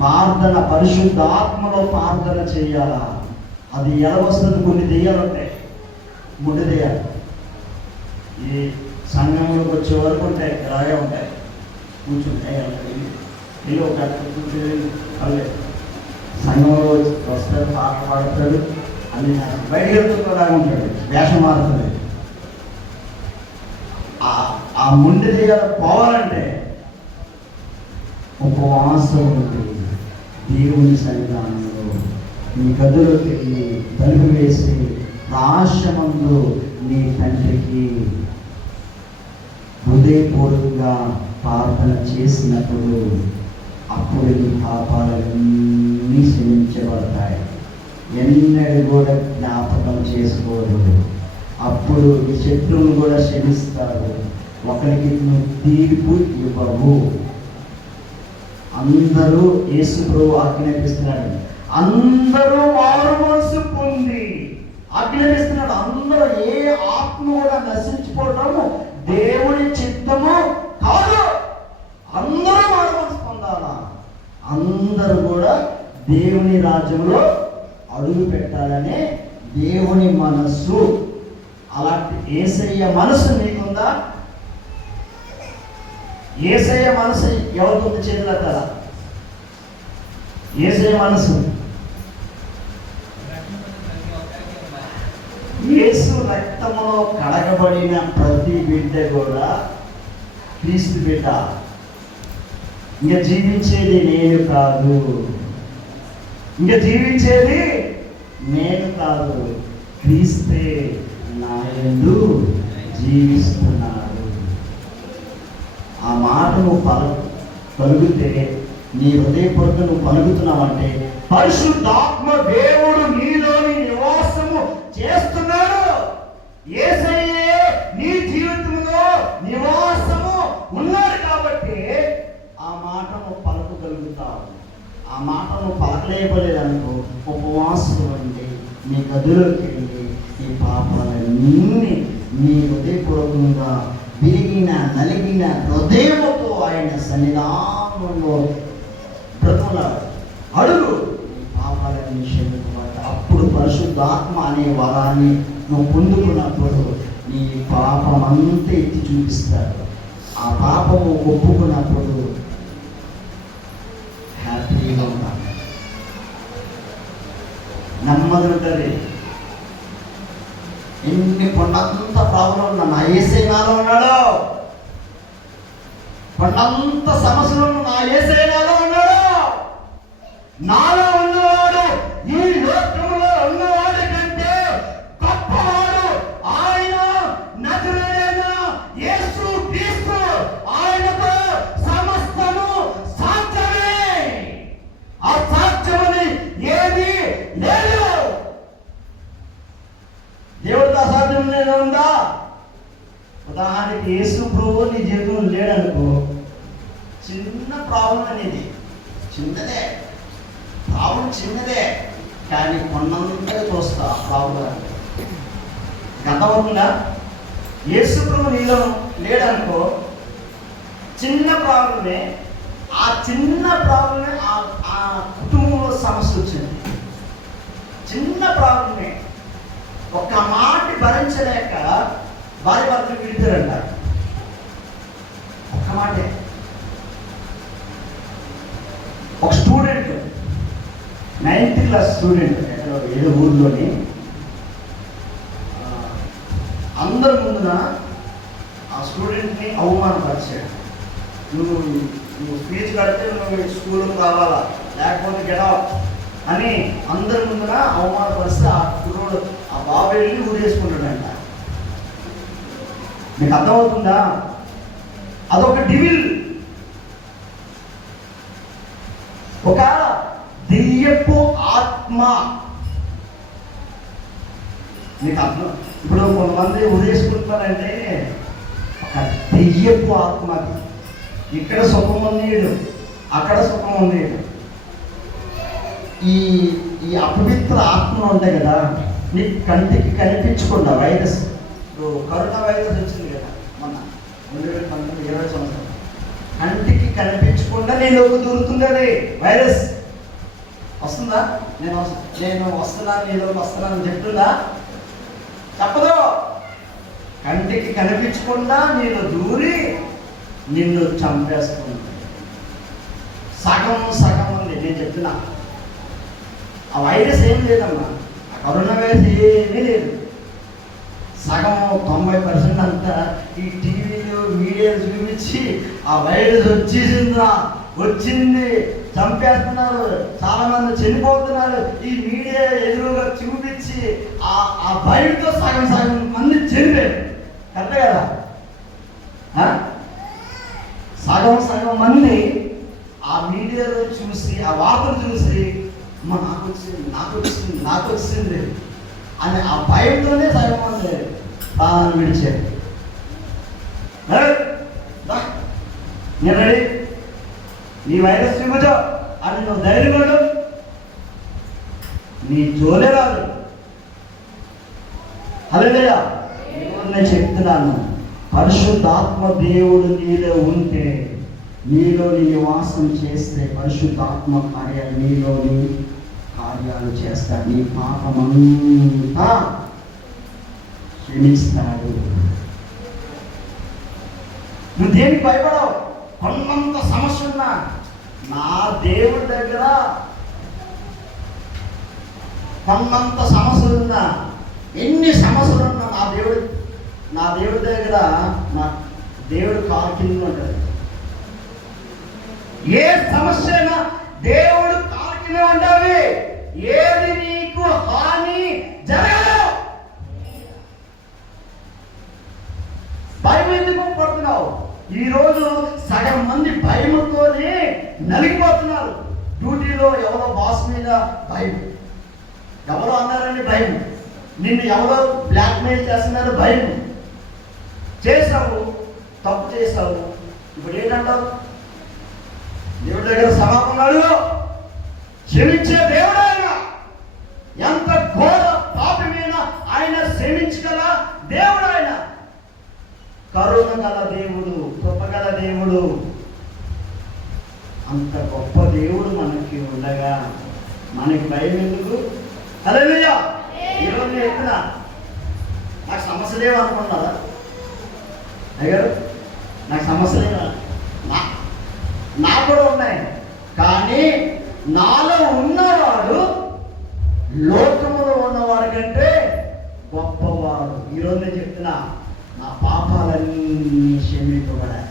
ప్రార్థన పరిశుద్ధాత్మలో ప్రార్థన చేయాలా. అది ఎలా వస్తుంది? కొన్ని దెయ్యాలు ఉంటాయి, ముందు దెయ్యాలు. ఈ సంఘంలోకి వచ్చే వరకు ఉంటాయి, ఇలాగే ఉంటాయి, కూర్చుంటాయి. వెళ్ళి ఒక కూర్చొని అల్లే సంఘంలో వస్తాడు, పాట పాడతాడు, అన్ని బయట వెళ్తున్నలాగా ఉంటాడు, వేషం మారుతుంది. ఆ ముందు దెయ్యాలు పోవాలంటే ఉపవాసం ఉంటుంది. దేవుని సన్నిధానంలో నీ గదిలోకి తలుపు వేసి రాశమందు నీ తండ్రికి హృదయపూర్వకంగా ప్రార్థన చేసినప్పుడు అప్పుడు నీ పాపాలన్నీ క్షమించబడతాయి. ఎన్నడూ కూడా జ్ఞాపకం చేసుకోరు. అప్పుడు ఈ శత్రువులు కూడా క్షమిస్తారు. ఒకరికి నువ్వు తీర్పు ఇవ్వవు. అందరూ యేసు ప్రభు ఆజ్ఞాపిస్తున్నాడు. అందరూ మారు మనసు పొంది ఆజ్ఞాపిస్తున్నాడు. అందరూ ఏ ఆత్మ కూడా నశించిపోవటము దేవుని చిత్తము కాదు. అందరూ మారు మనసు పొందాలా. అందరూ కూడా దేవుని రాజ్యంలో అడుగు పెట్టాలనే దేవుని మనస్సు. అలాంటి యేసయ్య మనసు నీకుందా? యేసయ్య మనసు ఎవరికి చేతులెత్తాలా? యేసయ్య మనసు, యేసు రక్తములో కడగబడిన ప్రతి బిడ్డ కూడా క్రీస్తు బిడ్డ. ఇంకా జీవించేది నేను కాదు, ఇంకా జీవించేది నేను కాదు, క్రీస్తే నా యందు జీవిస్తున్నాడు. ఆ మాట నువ్వు పలుకుతే, నీ హృదయపూర్వకంగా నువ్వు పలుకుతున్నావంటే పరిశుద్ధాత్మ దేవుడు నీలోని నివాసము చేస్తున్నాడు. యేసయ్యే నీ జీవితంలో నివాసము ఉన్నాడు. కాబట్టి ఆ మాట నువ్వు పలుకగలుగుతావు. ఆ మాట నువ్వు పలకలేయబడేదనుకో, ఉపవాసం అంటే నీ గదిలోకి వెళ్ళి నీ పాపాలన్నీ నీ హృదయపూర్వకంగా విరిగిన నలిగిన హృదయముతో ఆయన సన్నిధానంలో బ్రతుకున్నాడు. అడుగు, నీ పాపాలన్నీ క్షమించబడ్డ. పరిశుద్ధాత్మ అనే వరాన్ని నువ్వు పొందుకున్నప్పుడు నీ పాపం అంతా ఎత్తి చూపిస్తాడు. ఆ పాపము ఒప్పుకున్నప్పుడు హ్యాపీగా ఉంటాను, నెమ్మది ఉంటుంది. ఎన్ని కొండంత ప్రాబ్లం ఉన్నా నా యేసే నాలో ఉన్నాడు, కొండంత సమస్యలు నా యేసే నాలో ఉన్నాడు. నాలో ఉన్నవాడు ఈ లోకంలో ఉన్నవాడి కంటే గొప్పవాడు ఆయన, నజరేయుడైన యేసు క్రీస్తు. ఆయనతో సమస్తము సాధ్యమే, అసాధ్యమని ఏది లేదు. దేవుడితో అసాధ్యం ఉందా? ఉదాహరణకి యేసు ప్రభువు నీ జీవితంలో లేడనుకో, చిన్న ప్రాబ్లం అనేది, చిన్నదే ప్రాబ్లం, చిన్నదే కానీ కొన్నంతా చూస్తా ప్రాబ్లం. గతవకుండా యేసు ప్రభు నీలో లేడనుకో, చిన్న ప్రాబ్లమే, ఆ చిన్న ప్రాబ్లమే ఆ కుటుంబంలో సమస్య వచ్చింది. చిన్న ప్రాబ్లమే, ఒక్క మాట భరించలేక భార్య భర్తలు విడిపోయారంట. ఒక్క మాటే. ఒక స్టూడెంట్ 9th క్లాస్ స్టూడెంట్ ఏదో ఊర్లోని అందరి ముందున ఆ స్టూడెంట్ని అవమానపరిచాడు. నువ్వు స్పీచ్ కడితే నువ్వు స్కూల్కి రావాలా, లేకపోతే గెటౌట్ అని అందరి ముందున అవమానపరిస్తే ఆ కుర్రోడు, ఆ బాబు వెళ్ళి ఊరేసుకుంటాడంట. మీకు అర్థమవుతుందా? అదొక డివిల్, ఒక దెయ్యపు ఆత్మ. మీకు అర్థం? ఇప్పుడు కొంతమంది ఉరేసుకుంటున్నారంటే ఒక దెయ్యపు ఆత్మ. అది ఇక్కడ సుఖం ఉంది, అక్కడ సుఖం ఉంది. ఈ అపవిత్ర ఆత్మలు ఉంటాయి కదా, నీకు కంటికి కనిపించకుండా వైరస్, కరోనా వైరస్ వచ్చింది కదా మొన్న 2019-20 సంవత్సరం, కంటికి కనిపించకుండా నీలోకి దూరుతుంది అది వైరస్. వస్తుందా? నేను వస్తున్నాను, నీలోకి వస్తున్నాను చెప్తుందా? చెప్పదు. కంటికి కనిపించకుండా నీలో దూరి నిన్ను చంపేస్తుంది. సగం సగం ఉంది. నేను చెప్తున్నా, ఆ వైరస్ ఏం లేదమ్మా, ఆ కరోనా వైరస్ ఏమీ లేదు. సగం 90% అంతా ఈ టీవీలు మీడియాలు చూపించి ఆ వైరస్ వచ్చింది, చంపేస్తున్నారు, చాలా మంది చనిపోతున్నారు. ఈ మీడియా ఎదురుగా చూపించి ఆ భయంతో సగం మంది చనిపోయారు. కరెక్టే కదా? సగం మంది ఆ మీడియాలో చూసి, ఆ వార్తలు చూసి నాకు వచ్చింది అని ఆ భయంతోనే సగం మంది ప్రాణాలు విడిచారు. నేను రెడీ, నీ వైరస్ విమజో అని నువ్వు ధైర్యపడు, నీ జోలే రాదు. హల్లెలూయా. నేను చెప్తున్నాను, పరిశుద్ధాత్మ దేవుడు నీలో ఉంటే, నీలో నివాసం చేస్తే పరిశుద్ధాత్మ కార్యాలు నీలోని కార్యాలు చేస్తాడు. నీ పాపమంతా క్షమిస్తాడు. నువ్వు దేనికి భయపడవు. కొన్నంత సమస్య ఉన్నా నా దేవుడి దగ్గర, కొన్నంత సమస్యలు ఉన్నా, ఎన్ని సమస్యలు ఉన్నా నా దేవుడి దగ్గర నా దేవుడు కాలు కింద ఉంటాడు. ఏ సమస్య అయినా దేవుడు కాలు కింద ఉంటావి. ఏది నీకు హాని జరగదు. భయం ఎందుకు పడుతున్నావు? ఈరోజు సగం మంది భయంతోనే నలిగిపోతున్నారు. డ్యూటీలో ఎవరో బాస్ మీద భయం, ఎవరో అన్నారని భయం, నిన్ను ఎవరో బ్లాక్మెయిల్ చేస్తున్నారు భయం. చేసావు, తప్పు చేసావు, ఇప్పుడు ఏంటంటావు? దేవుడి దగ్గర సమాపన్నాడు. క్షమించే దేవుడు ఆయన. ఎంత ఘోర పాపమైన ఆయన క్షమించగల దేవుడు ఆయన. కరుణ గల దేవుడు, కృప గల దేవుడు. అంత గొప్ప దేవుడు మనకి ఉండగా మనకి భయం ఎందుకు? హల్లెలూయా. సమస్య లేవు అనుకున్నారా అయ్యారు? నాకు సమస్యలేనా? నాకు కూడా ఉన్నాయి. కానీ నాలో ఉన్నవాడు లోకములో ఉన్నవాడి కంటే గొప్పవాడు. ఈరోజు నేను చెప్తున్నా, నా పాపాలన్నీ క్షమింపబడాలి,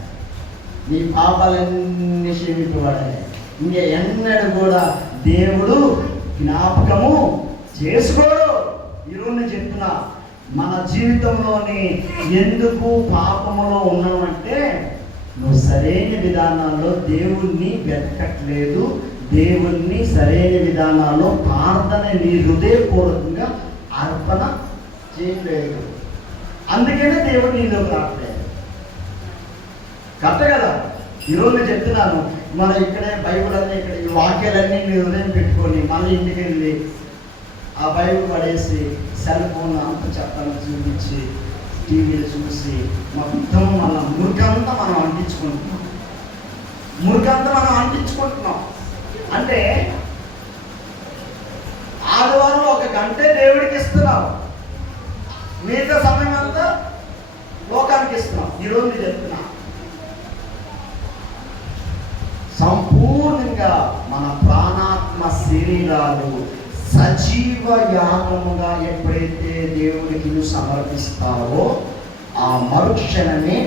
నీ పాపాలన్నీ క్షమింపబడాలి. ఇంకా ఎన్నడూ కూడా దేవుడు జ్ఞాపకము చేసుకోడు. ఈరోజు నేను చెప్తున్నా, మన జీవితంలోని ఎందుకు పాపములో ఉన్నామంటే నువ్వు సరైన విధానాల్లో దేవుణ్ణి వెతకట్లేదు, దేవుణ్ణి సరైన విధానాల్లో ప్రార్థన నీ హృదయపూర్వకంగా అర్పణ చేయలేదు. అందుకనే దేవుడు నీలోకి రావట్లేదు. కరెక్ట్ కదా? ఈరోజు నేను చెప్తున్నాను, మన ఇక్కడే బైబిల్ అన్నీ ఇక్కడ ఈ వాక్యాలన్నీ నీ హృదయం పెట్టుకొని మళ్ళీ ఇంటికి వెళ్ళి ఆ బైబిల్ పడేసి సెల్ ఫోన్ అంత చెప్తాను చూపించి టీవీలు చూసి మొత్తం మన మురికంతా మనం అంటించుకుంటున్నాం. అంటే ఆదివారం 1 గంటే దేవుడికి ఇస్తున్నాం, మిగతా సమయం అంతా లోకానికి ఇస్తున్నాం. ఈరోజు నేను చెప్తున్నా, సంపూర్ణంగా మన ప్రాణాత్మ శరీరాలు సజీవ యాగముగా ఎప్పుడైతే దేవుడికి నువ్వు సమర్పిస్తావో ఆ మరుక్షణమే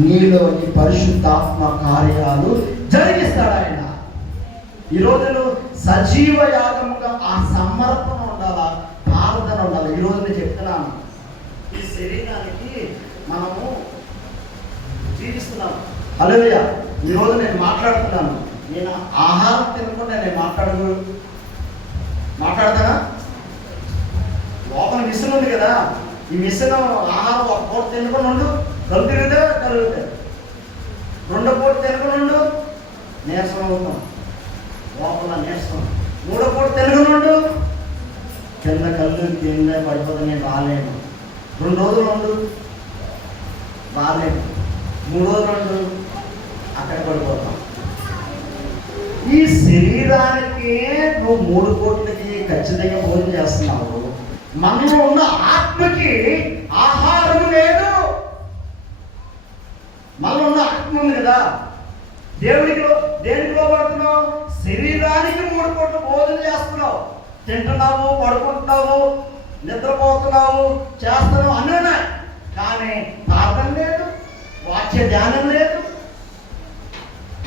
నీలోని పరిశుద్ధాత్మ కార్యాలు జరిగిస్తాడు ఆయన. ఈరోజు నువ్వు సజీవ యాగముగా ఆ సమర్పణ ఉండాలా, ప్రార్థన ఉండాలి. ఈరోజు నేను చెప్తున్నాను, ఈ శరీరానికి మనము జీవిస్తున్నాం. హల్లెలూయా. ఈరోజు నేను మాట్లాడుతున్నాను, నేను ఆహారం తినకుండా నేను మాట్లాడతానా? లోపల మిషన్ ఉంది కదా, ఈ మిషన్ ఆహారం 1 పూట తినకుండా ఉండు, కలుగుతుందా? కలుగుతాయి. 2 పూట తినకుండా ఉండు, నీరసం అవుతాం, లోపల నీరసం. 3వ పూట తినకుండా ఉండు, కింద కళ్ళు కింద పడిపోతుంది, నేను రాలేను. 2 రోజులు ఉండు, రాలేను. 3 రోజులు ఉండు, అక్కడ పడిపోతాం. ఈ శరీరానికి నువ్వు 3 పూటలకి ఖచ్చితంగా భోజనం చేస్తున్నావు, మనలో ఉన్న ఆత్మకి ఆహారం లేదు. మనలో ఉన్న ఆత్మ ఉంది కదా, దేనికి లోబడుతున్నావు? శరీరానికి 3 పూటలు భోజనం చేస్తున్నావు, తింటున్నావు, పడుకుంటున్నావు, నిద్రపోతున్నావు, చేస్తున్నావు, అన్నీ ఉన్నాయి. కానీ ప్రార్థన లేదు, వాక్య ధ్యానం లేదు.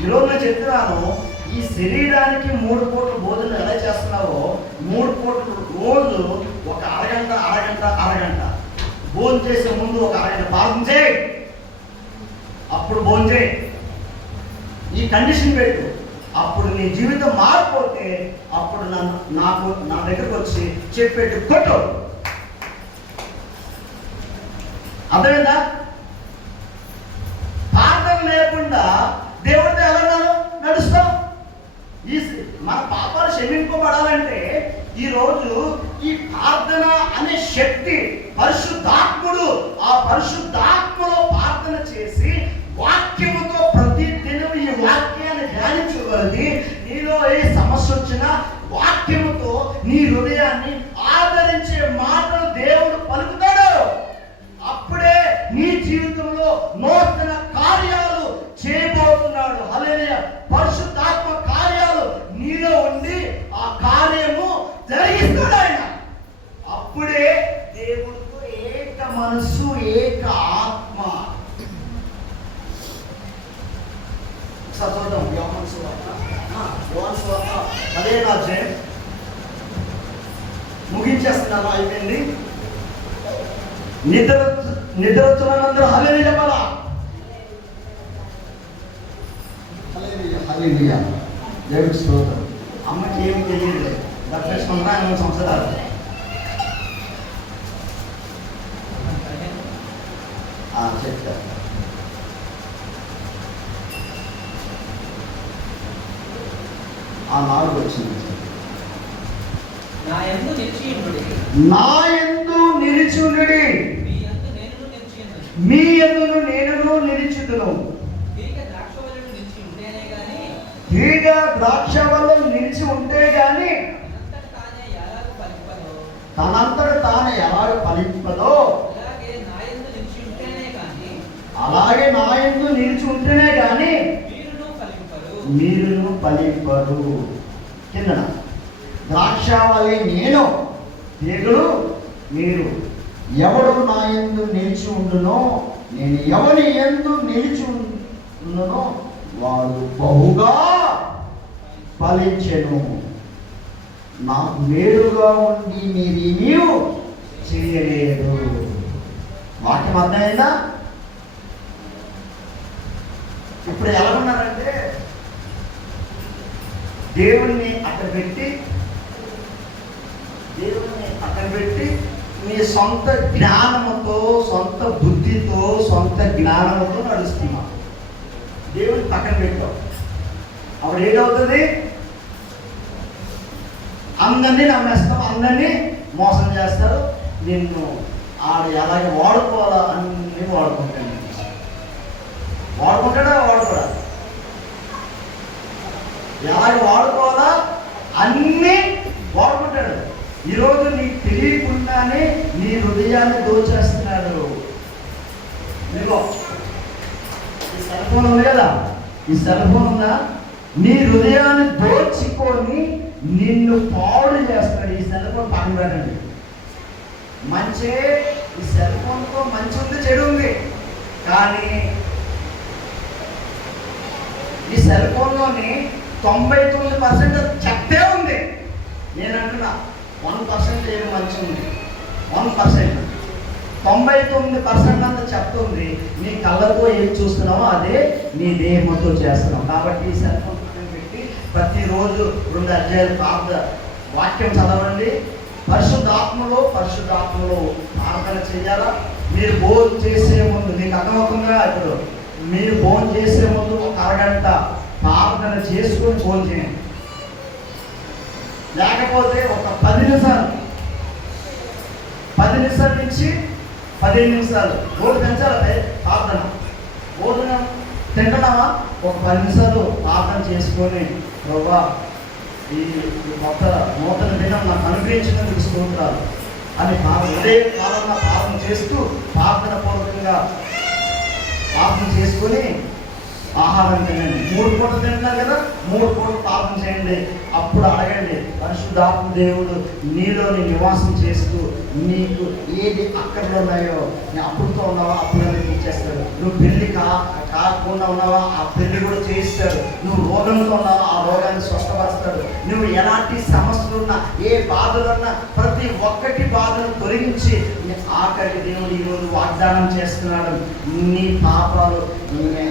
ఈరోజు నేను చెప్తున్నాను, ఈ శరీరానికి 3 పూటలు భోజనం ఎలా చేస్తున్నావో 3 పూటలు రోజు ఒక అరగంట భోజనం చేసే ముందు ఒక అరగంట ప్రార్థన చేయి, అప్పుడు భోజనం చేయి. ఈ కండిషన్ పెట్టు, అప్పుడు నీ జీవితం మారిపోతే అప్పుడు నా దగ్గరకు వచ్చి చెప్పేట్టు కొట్టు. అర్థమైందా? ప్రార్థన లేకుండా దేవుడితో ఎలా నడుస్తాం? మన పాపాలు క్షమింపబడాలంటే ఈరోజు ఈ ప్రార్థన అనే శక్తి పరిశుద్ధాత్ముడు, ఆ పరిశుద్ధాత్మలో ప్రార్థన చేసి వాక్యముతో ప్రతి దినం ఈ వాక్యాన్ని ధ్యానించగలిగి నీలో ఏ సమస్య వచ్చినా వాక్యముతో నీ హృదయాన్ని ఆదరించే మాటలు దేవుడు పలుకుతాడు. అప్పుడే నీ జీవితంలో నూతన కార్యాలు చేయబోతున్నాడు. హల్లెలూయా. పరిశుద్ధాత్మ కార్యాలు నీలో ఉండి ఆ కార్యము జరిగిస్తాడు ఆయన. అప్పుడే దేవుడితో ఏక మనస్సు, ఏక ఆత్మ. చదవడం యోహాను సువార్త 10వ అధ్యాయం ముగించేస్తున్నాను, అయిపోయింది. నిద్ర వచ్చినందరూ హల్లెలూయా చెప్పాలా? హల్లెలూయా. దేవుడికి స్తోత్రం. అమ్మకి ఏం తెలియదు, 78 సంవత్సరాలు. చెప్తా. ఆ 4 వచ్చింది. నా యందు నిలిచుండుడి, మీ యందును నేనును నిలిచుదును. తీగ ద్రాక్షవల్లం నిలిచి ఉంటే గాని తనంతట తానే ఎలాగ ఫలింపదో అలాగే నా యందు నిలిచి ఉంటేనే కానీ మీరును ఫలింపరు. కింద ద్రాక్షావళి నేను, తీగలు మీరు. ఎవడు నా యందు నిలిచి ఉండునో, నేను ఎవరి యందు నిలిచి ఉండునో వాడు బహుగా ఫలించెను. నాకు వేరుగా ఉండి మీరేమీ చేయలేదు. వాక్యం అర్థమైందా? ఇప్పుడు ఎలా ఉన్నారంటే దేవుణ్ణి అక్కడ పెట్టి మీ సొంత జ్ఞానముతో, సొంత బుద్ధితో, సొంత జ్ఞానముతో నడుస్తున్నా. దేవుని పక్కన పెట్టావు. అప్పుడు ఏదవుతుంది? అందరినీ నమ్మేస్తావు, అందరినీ మోసం చేస్తారు. నిన్ను ఆడు ఎలాగే వాడుకోవాలా అన్నీ వాడుకుంటాడు. వాడుకుంటాడా? వాడుకోడా? ఎలాగే వాడుకోవాలా అన్నీ వాడుకుంటాడు. ఈరోజు నీకు తెలియకుండానే నీ హృదయాన్ని దోచేస్తున్నాడు. నీకో ఈ సెల్ ఫోన్ ఉంది కదా, ఈ సెల్ ఫోన్ ఉందా? నీ హృదయాన్ని దోచుకొని నిన్ను పాడు చేస్తాడు. ఈ సెల్ ఫోన్ పక్కన పెట్టండి. మంచి ఈ సెల్ ఫోన్తో మంచి ఉంది, చెడు ఉంది. కానీ ఈ సెల్ ఫోన్లోని 99% చెత్తే ఉంది. నేనంటున్నా 1% ఏమి మంచి ఉంది. 1% 99% అంతా చెప్తుంది. నీ కళ్ళతో ఏం చూస్తున్నావో అదే నీ దేహంతో చేస్తున్నావు. కాబట్టి ఈ సెల్ ఫోన్ పక్కన పెట్టి ప్రతిరోజు 2 అధ్యాయాలు ప్రార్థన వాక్యం చదవండి. పరిశుద్ధాత్మలో ప్రార్థన చేయాలా? మీరు భోజనం చేసే ముందు మీకు అర్థమవుతుందిగా, ఇప్పుడు మీరు భోజనం చేసే ముందు 1 అరగంట ప్రార్థన చేసుకొని భోజనం చేయండి. లేకపోతే ఒక 10 నిమిషాలు నుంచి 15 నిమిషాలు రోజు పెంచాలి ప్రార్థన. భోజనం తింటున్నావా? ఒక 10 నిమిషాలు ప్రార్థన చేసుకొని, ప్రభువా ఈ కొత్త నూతన దినం నాకు అనుగ్రహించినందుకు స్తోత్రాలు అని ఉదయ కాలంలో ప్రార్థన చేస్తూ ప్రార్థన పూర్వకంగా ప్రార్థన చేసుకొని ఆహారం తినండి. 3 పూటలు తింటున్నారు కదా, 3 పూటలు ప్రార్థన చేయండి. అప్పుడు అడగండి, పరిశుద్ధాత్మ దేవుడు నీలోని నివాసం చేస్తూ నీకు ఏది అక్కర్లో ఉన్నాయో, నీ అప్పుడుతో ఉన్నావా అప్పుడు తీర్చేస్తాడు. నువ్వు పెళ్లి కాకుండా ఉన్నావా ఆ పెళ్లి కూడా చేయిస్తాడు. నువ్వు రోగంతో ఉన్నావా ఆ రోగాన్ని స్వస్థపరుస్తాడు. నువ్వు ఎలాంటి సమస్యలున్నా, ఏ బాధలున్నా ప్రతి ఒక్కటి బాధను తొలగించి ఆఖరి దేవుడు ఈరోజు వాగ్దానం చేస్తున్నాడు. నీ పాపాలు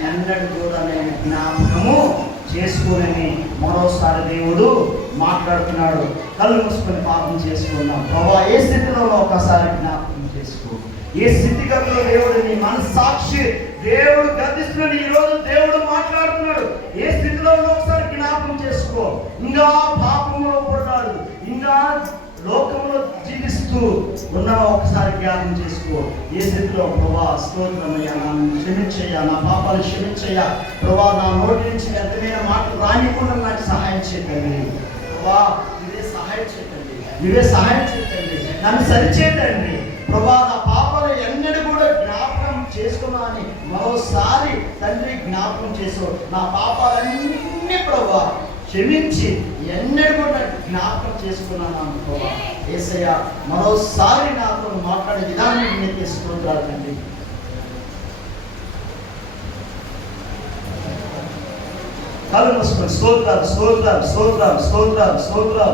ఎన్నడూ కూడా నేను జ్ఞాపకము చేసుకోనని మరోసారి దేవుడు మాట్లాడుతున్నాడు. కళ్ళు మూసుకొని పాపం చేసుకున్నాం. ప్రభా ఏ స్థితిలో ఒకసారి జ్ఞాపకం చేసుకో. ఏ స్థితిగతిలో దేవుడు నీ మనస్సాక్షి దేవుడు గర్దిస్తున్నాడు. ఈరోజు దేవుడు మాట్లాడుతున్నాడు. ఏ స్థితిలో ఒకసారి జ్ఞాపకం చేసుకో. ఇంకా పాపంలో పడ్డాడు, ఇంకా లోకంలో జీవిస్తూ ఉన్నావా ఒకసారి జ్ఞాపకం చేసుకో. ఏ స్థితిలో ప్రభా స్తోత్రమయ్యా, నన్ను క్షమించయ్యా, నా పాపాలు క్షమించయ్యా ప్రభా, నా నోటి నుంచి వ్యర్థమైన మాటలు రానికుండా నాకు సహాయం చేయకండి ప్రభా. ఇవే సహాయం చేయకండి, నన్ను సరిచేయండి ప్రభా. నా పాపాలు ఎన్నడూ కూడా జ్ఞాపకం చేసుకున్నా అని మరోసారి తండ్రి జ్ఞాపకం చేసావు. నా పాపాలన్నీ ప్రభా క్షమించి ఎన్నడూ కూడా జ్ఞాపకం చేసుకున్నాను అనుకోవా. యేసయ్య మరోసారి నాతో మాట్లాడే విధానం నీకు స్తోత్రాలు తండ్రి. కళ్ళు మూసుకొని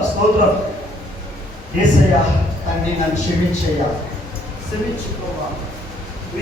స్తోత్రం. యేసయ్య తండ్రి నన్ను క్షమించుకోవా.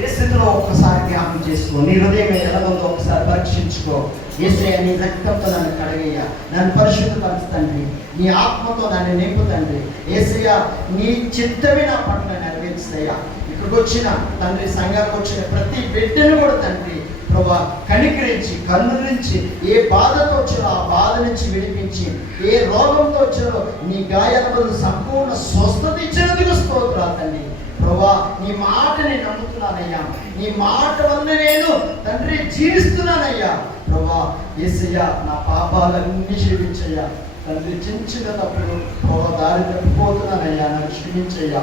ఏ స్థితిలో ఒక్కసారి జ్ఞాపకం చేసుకో. నీ హృదయం ఎలాగొందో ఒకసారి పరీక్షించుకో. యేసయ్య నీ రక్తంతో నన్ను కడగయ్యా, నన్ను పరిశుద్ధపరచు తండ్రి. నీ ఆత్మతో నన్ను నింపు తండ్రి. యేసయ్య నీ చిత్తమే నా పట్ల నెరవేర్చయ్యా. ఇక్కడికి వచ్చిన తండ్రి, సంఘానికి వచ్చిన ప్రతి బిడ్డను కూడా తండ్రి ప్రభా కనికరించి కన్నురించి, ఏ బాధతో వచ్చారో ఆ బాధ నుంచి విడిపించి, ఏ రోగంతో వచ్చారో నీ గాయాల వల్ల సంపూర్ణ స్వస్థత ఇచ్చినందుకు స్తోత్రాలు తండ్రి. ప్రభా నీ మాటని నమ్ముతున్నానయ్యా, నీ మాట వల్ల నేను తండ్రి జీవిస్తున్నానయ్యా. ప్రభా యేసయ్య నా పాపాలన్నీ క్షమించయ్యా తండ్రి. చిన్న తప్పుడు ప్రభా దారి తప్పిపోతున్నానయ్యా, నన్ను క్షమించయ్యా.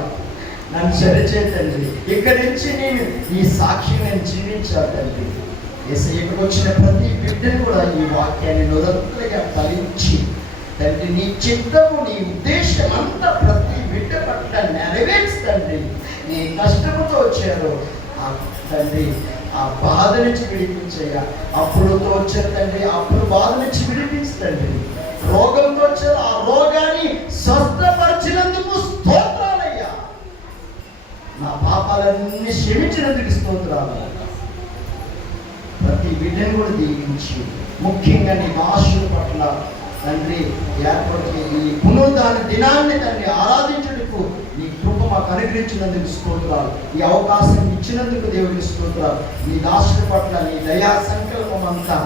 నన్ను సరిచే తండ్రి. ఇక్కడి నుంచి నేను ఈ సాక్షి నేను జీవించాలి తండ్రి. యేసయ్యకు వచ్చిన ప్రతి బిడ్డను కూడా ఈ వాక్యాన్ని నిరంతరంగా ఫలించి తండ్రి నీ చిత్తము నీ ఉద్దేశం అంతా ప్రతి బిడ్డ పట్ల నెరవేర్చు తండ్రి. నీ కష్టముతో వచ్చారు తండ్రి, ఆ బాధ నుంచి విడిపించయ్యా. అప్పుడుతో వచ్చారు తండ్రి, అప్పుడు బాధ నుంచి విడిపించండి. రోగంతో వచ్చారు, ఆ రోగాన్ని స్వస్థపరిచినందుకు స్తోత్రాలయ్యా. నా పాపాలన్నీ క్షమించినందుకు స్తోత్రాలు. ప్రతి బిడ్డను కూడా దీవించి ముఖ్యంగా నీ దాసుల పట్ల తండ్రి ఏర్పడితే ఈ పునరుద్ధాన దినాన్ని తండ్రి ఆరాధించుటకు నీ కృప మాకు అనుగ్రహించినందుకు స్తోత్రాలు. ఈ అవకాశం ఇచ్చినందుకు దేవుడికి స్తోత్రాలు. నీ దాసుల పట్ల నీ దయా సంకల్పం అంతా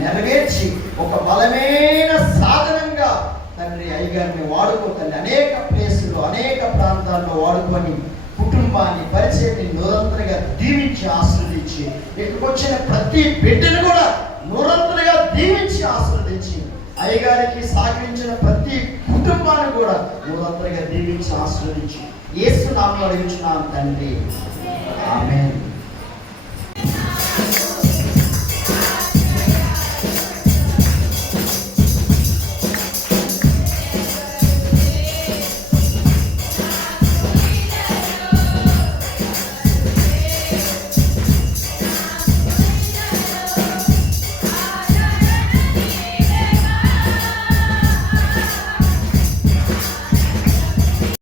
నెరవేర్చి ఒక బలమైన సాధనంగా తండ్రి అయ్యగారిని వాడుకోతండి. అనేక ప్లేసుల్లో అనేక ప్రాంతాల్లో వాడుకొని కుటుంబాన్ని పరిచయాన్ని నిరంతరంగా దీవించి ఆశీర్వదించి ఇక్కడికి వచ్చిన ప్రతి బిడ్డను కూడా నిరంతరంగా దీవించి ఆశీర్వదించి అయ్యగారికి సహకరించిన ప్రతి కుటుంబాన్ని కూడా నిరంతరంగా దీవించి ఆశీర్వదించి యేసు నామములో అడుగుచున్నాను తండ్రి. ఆమేన్.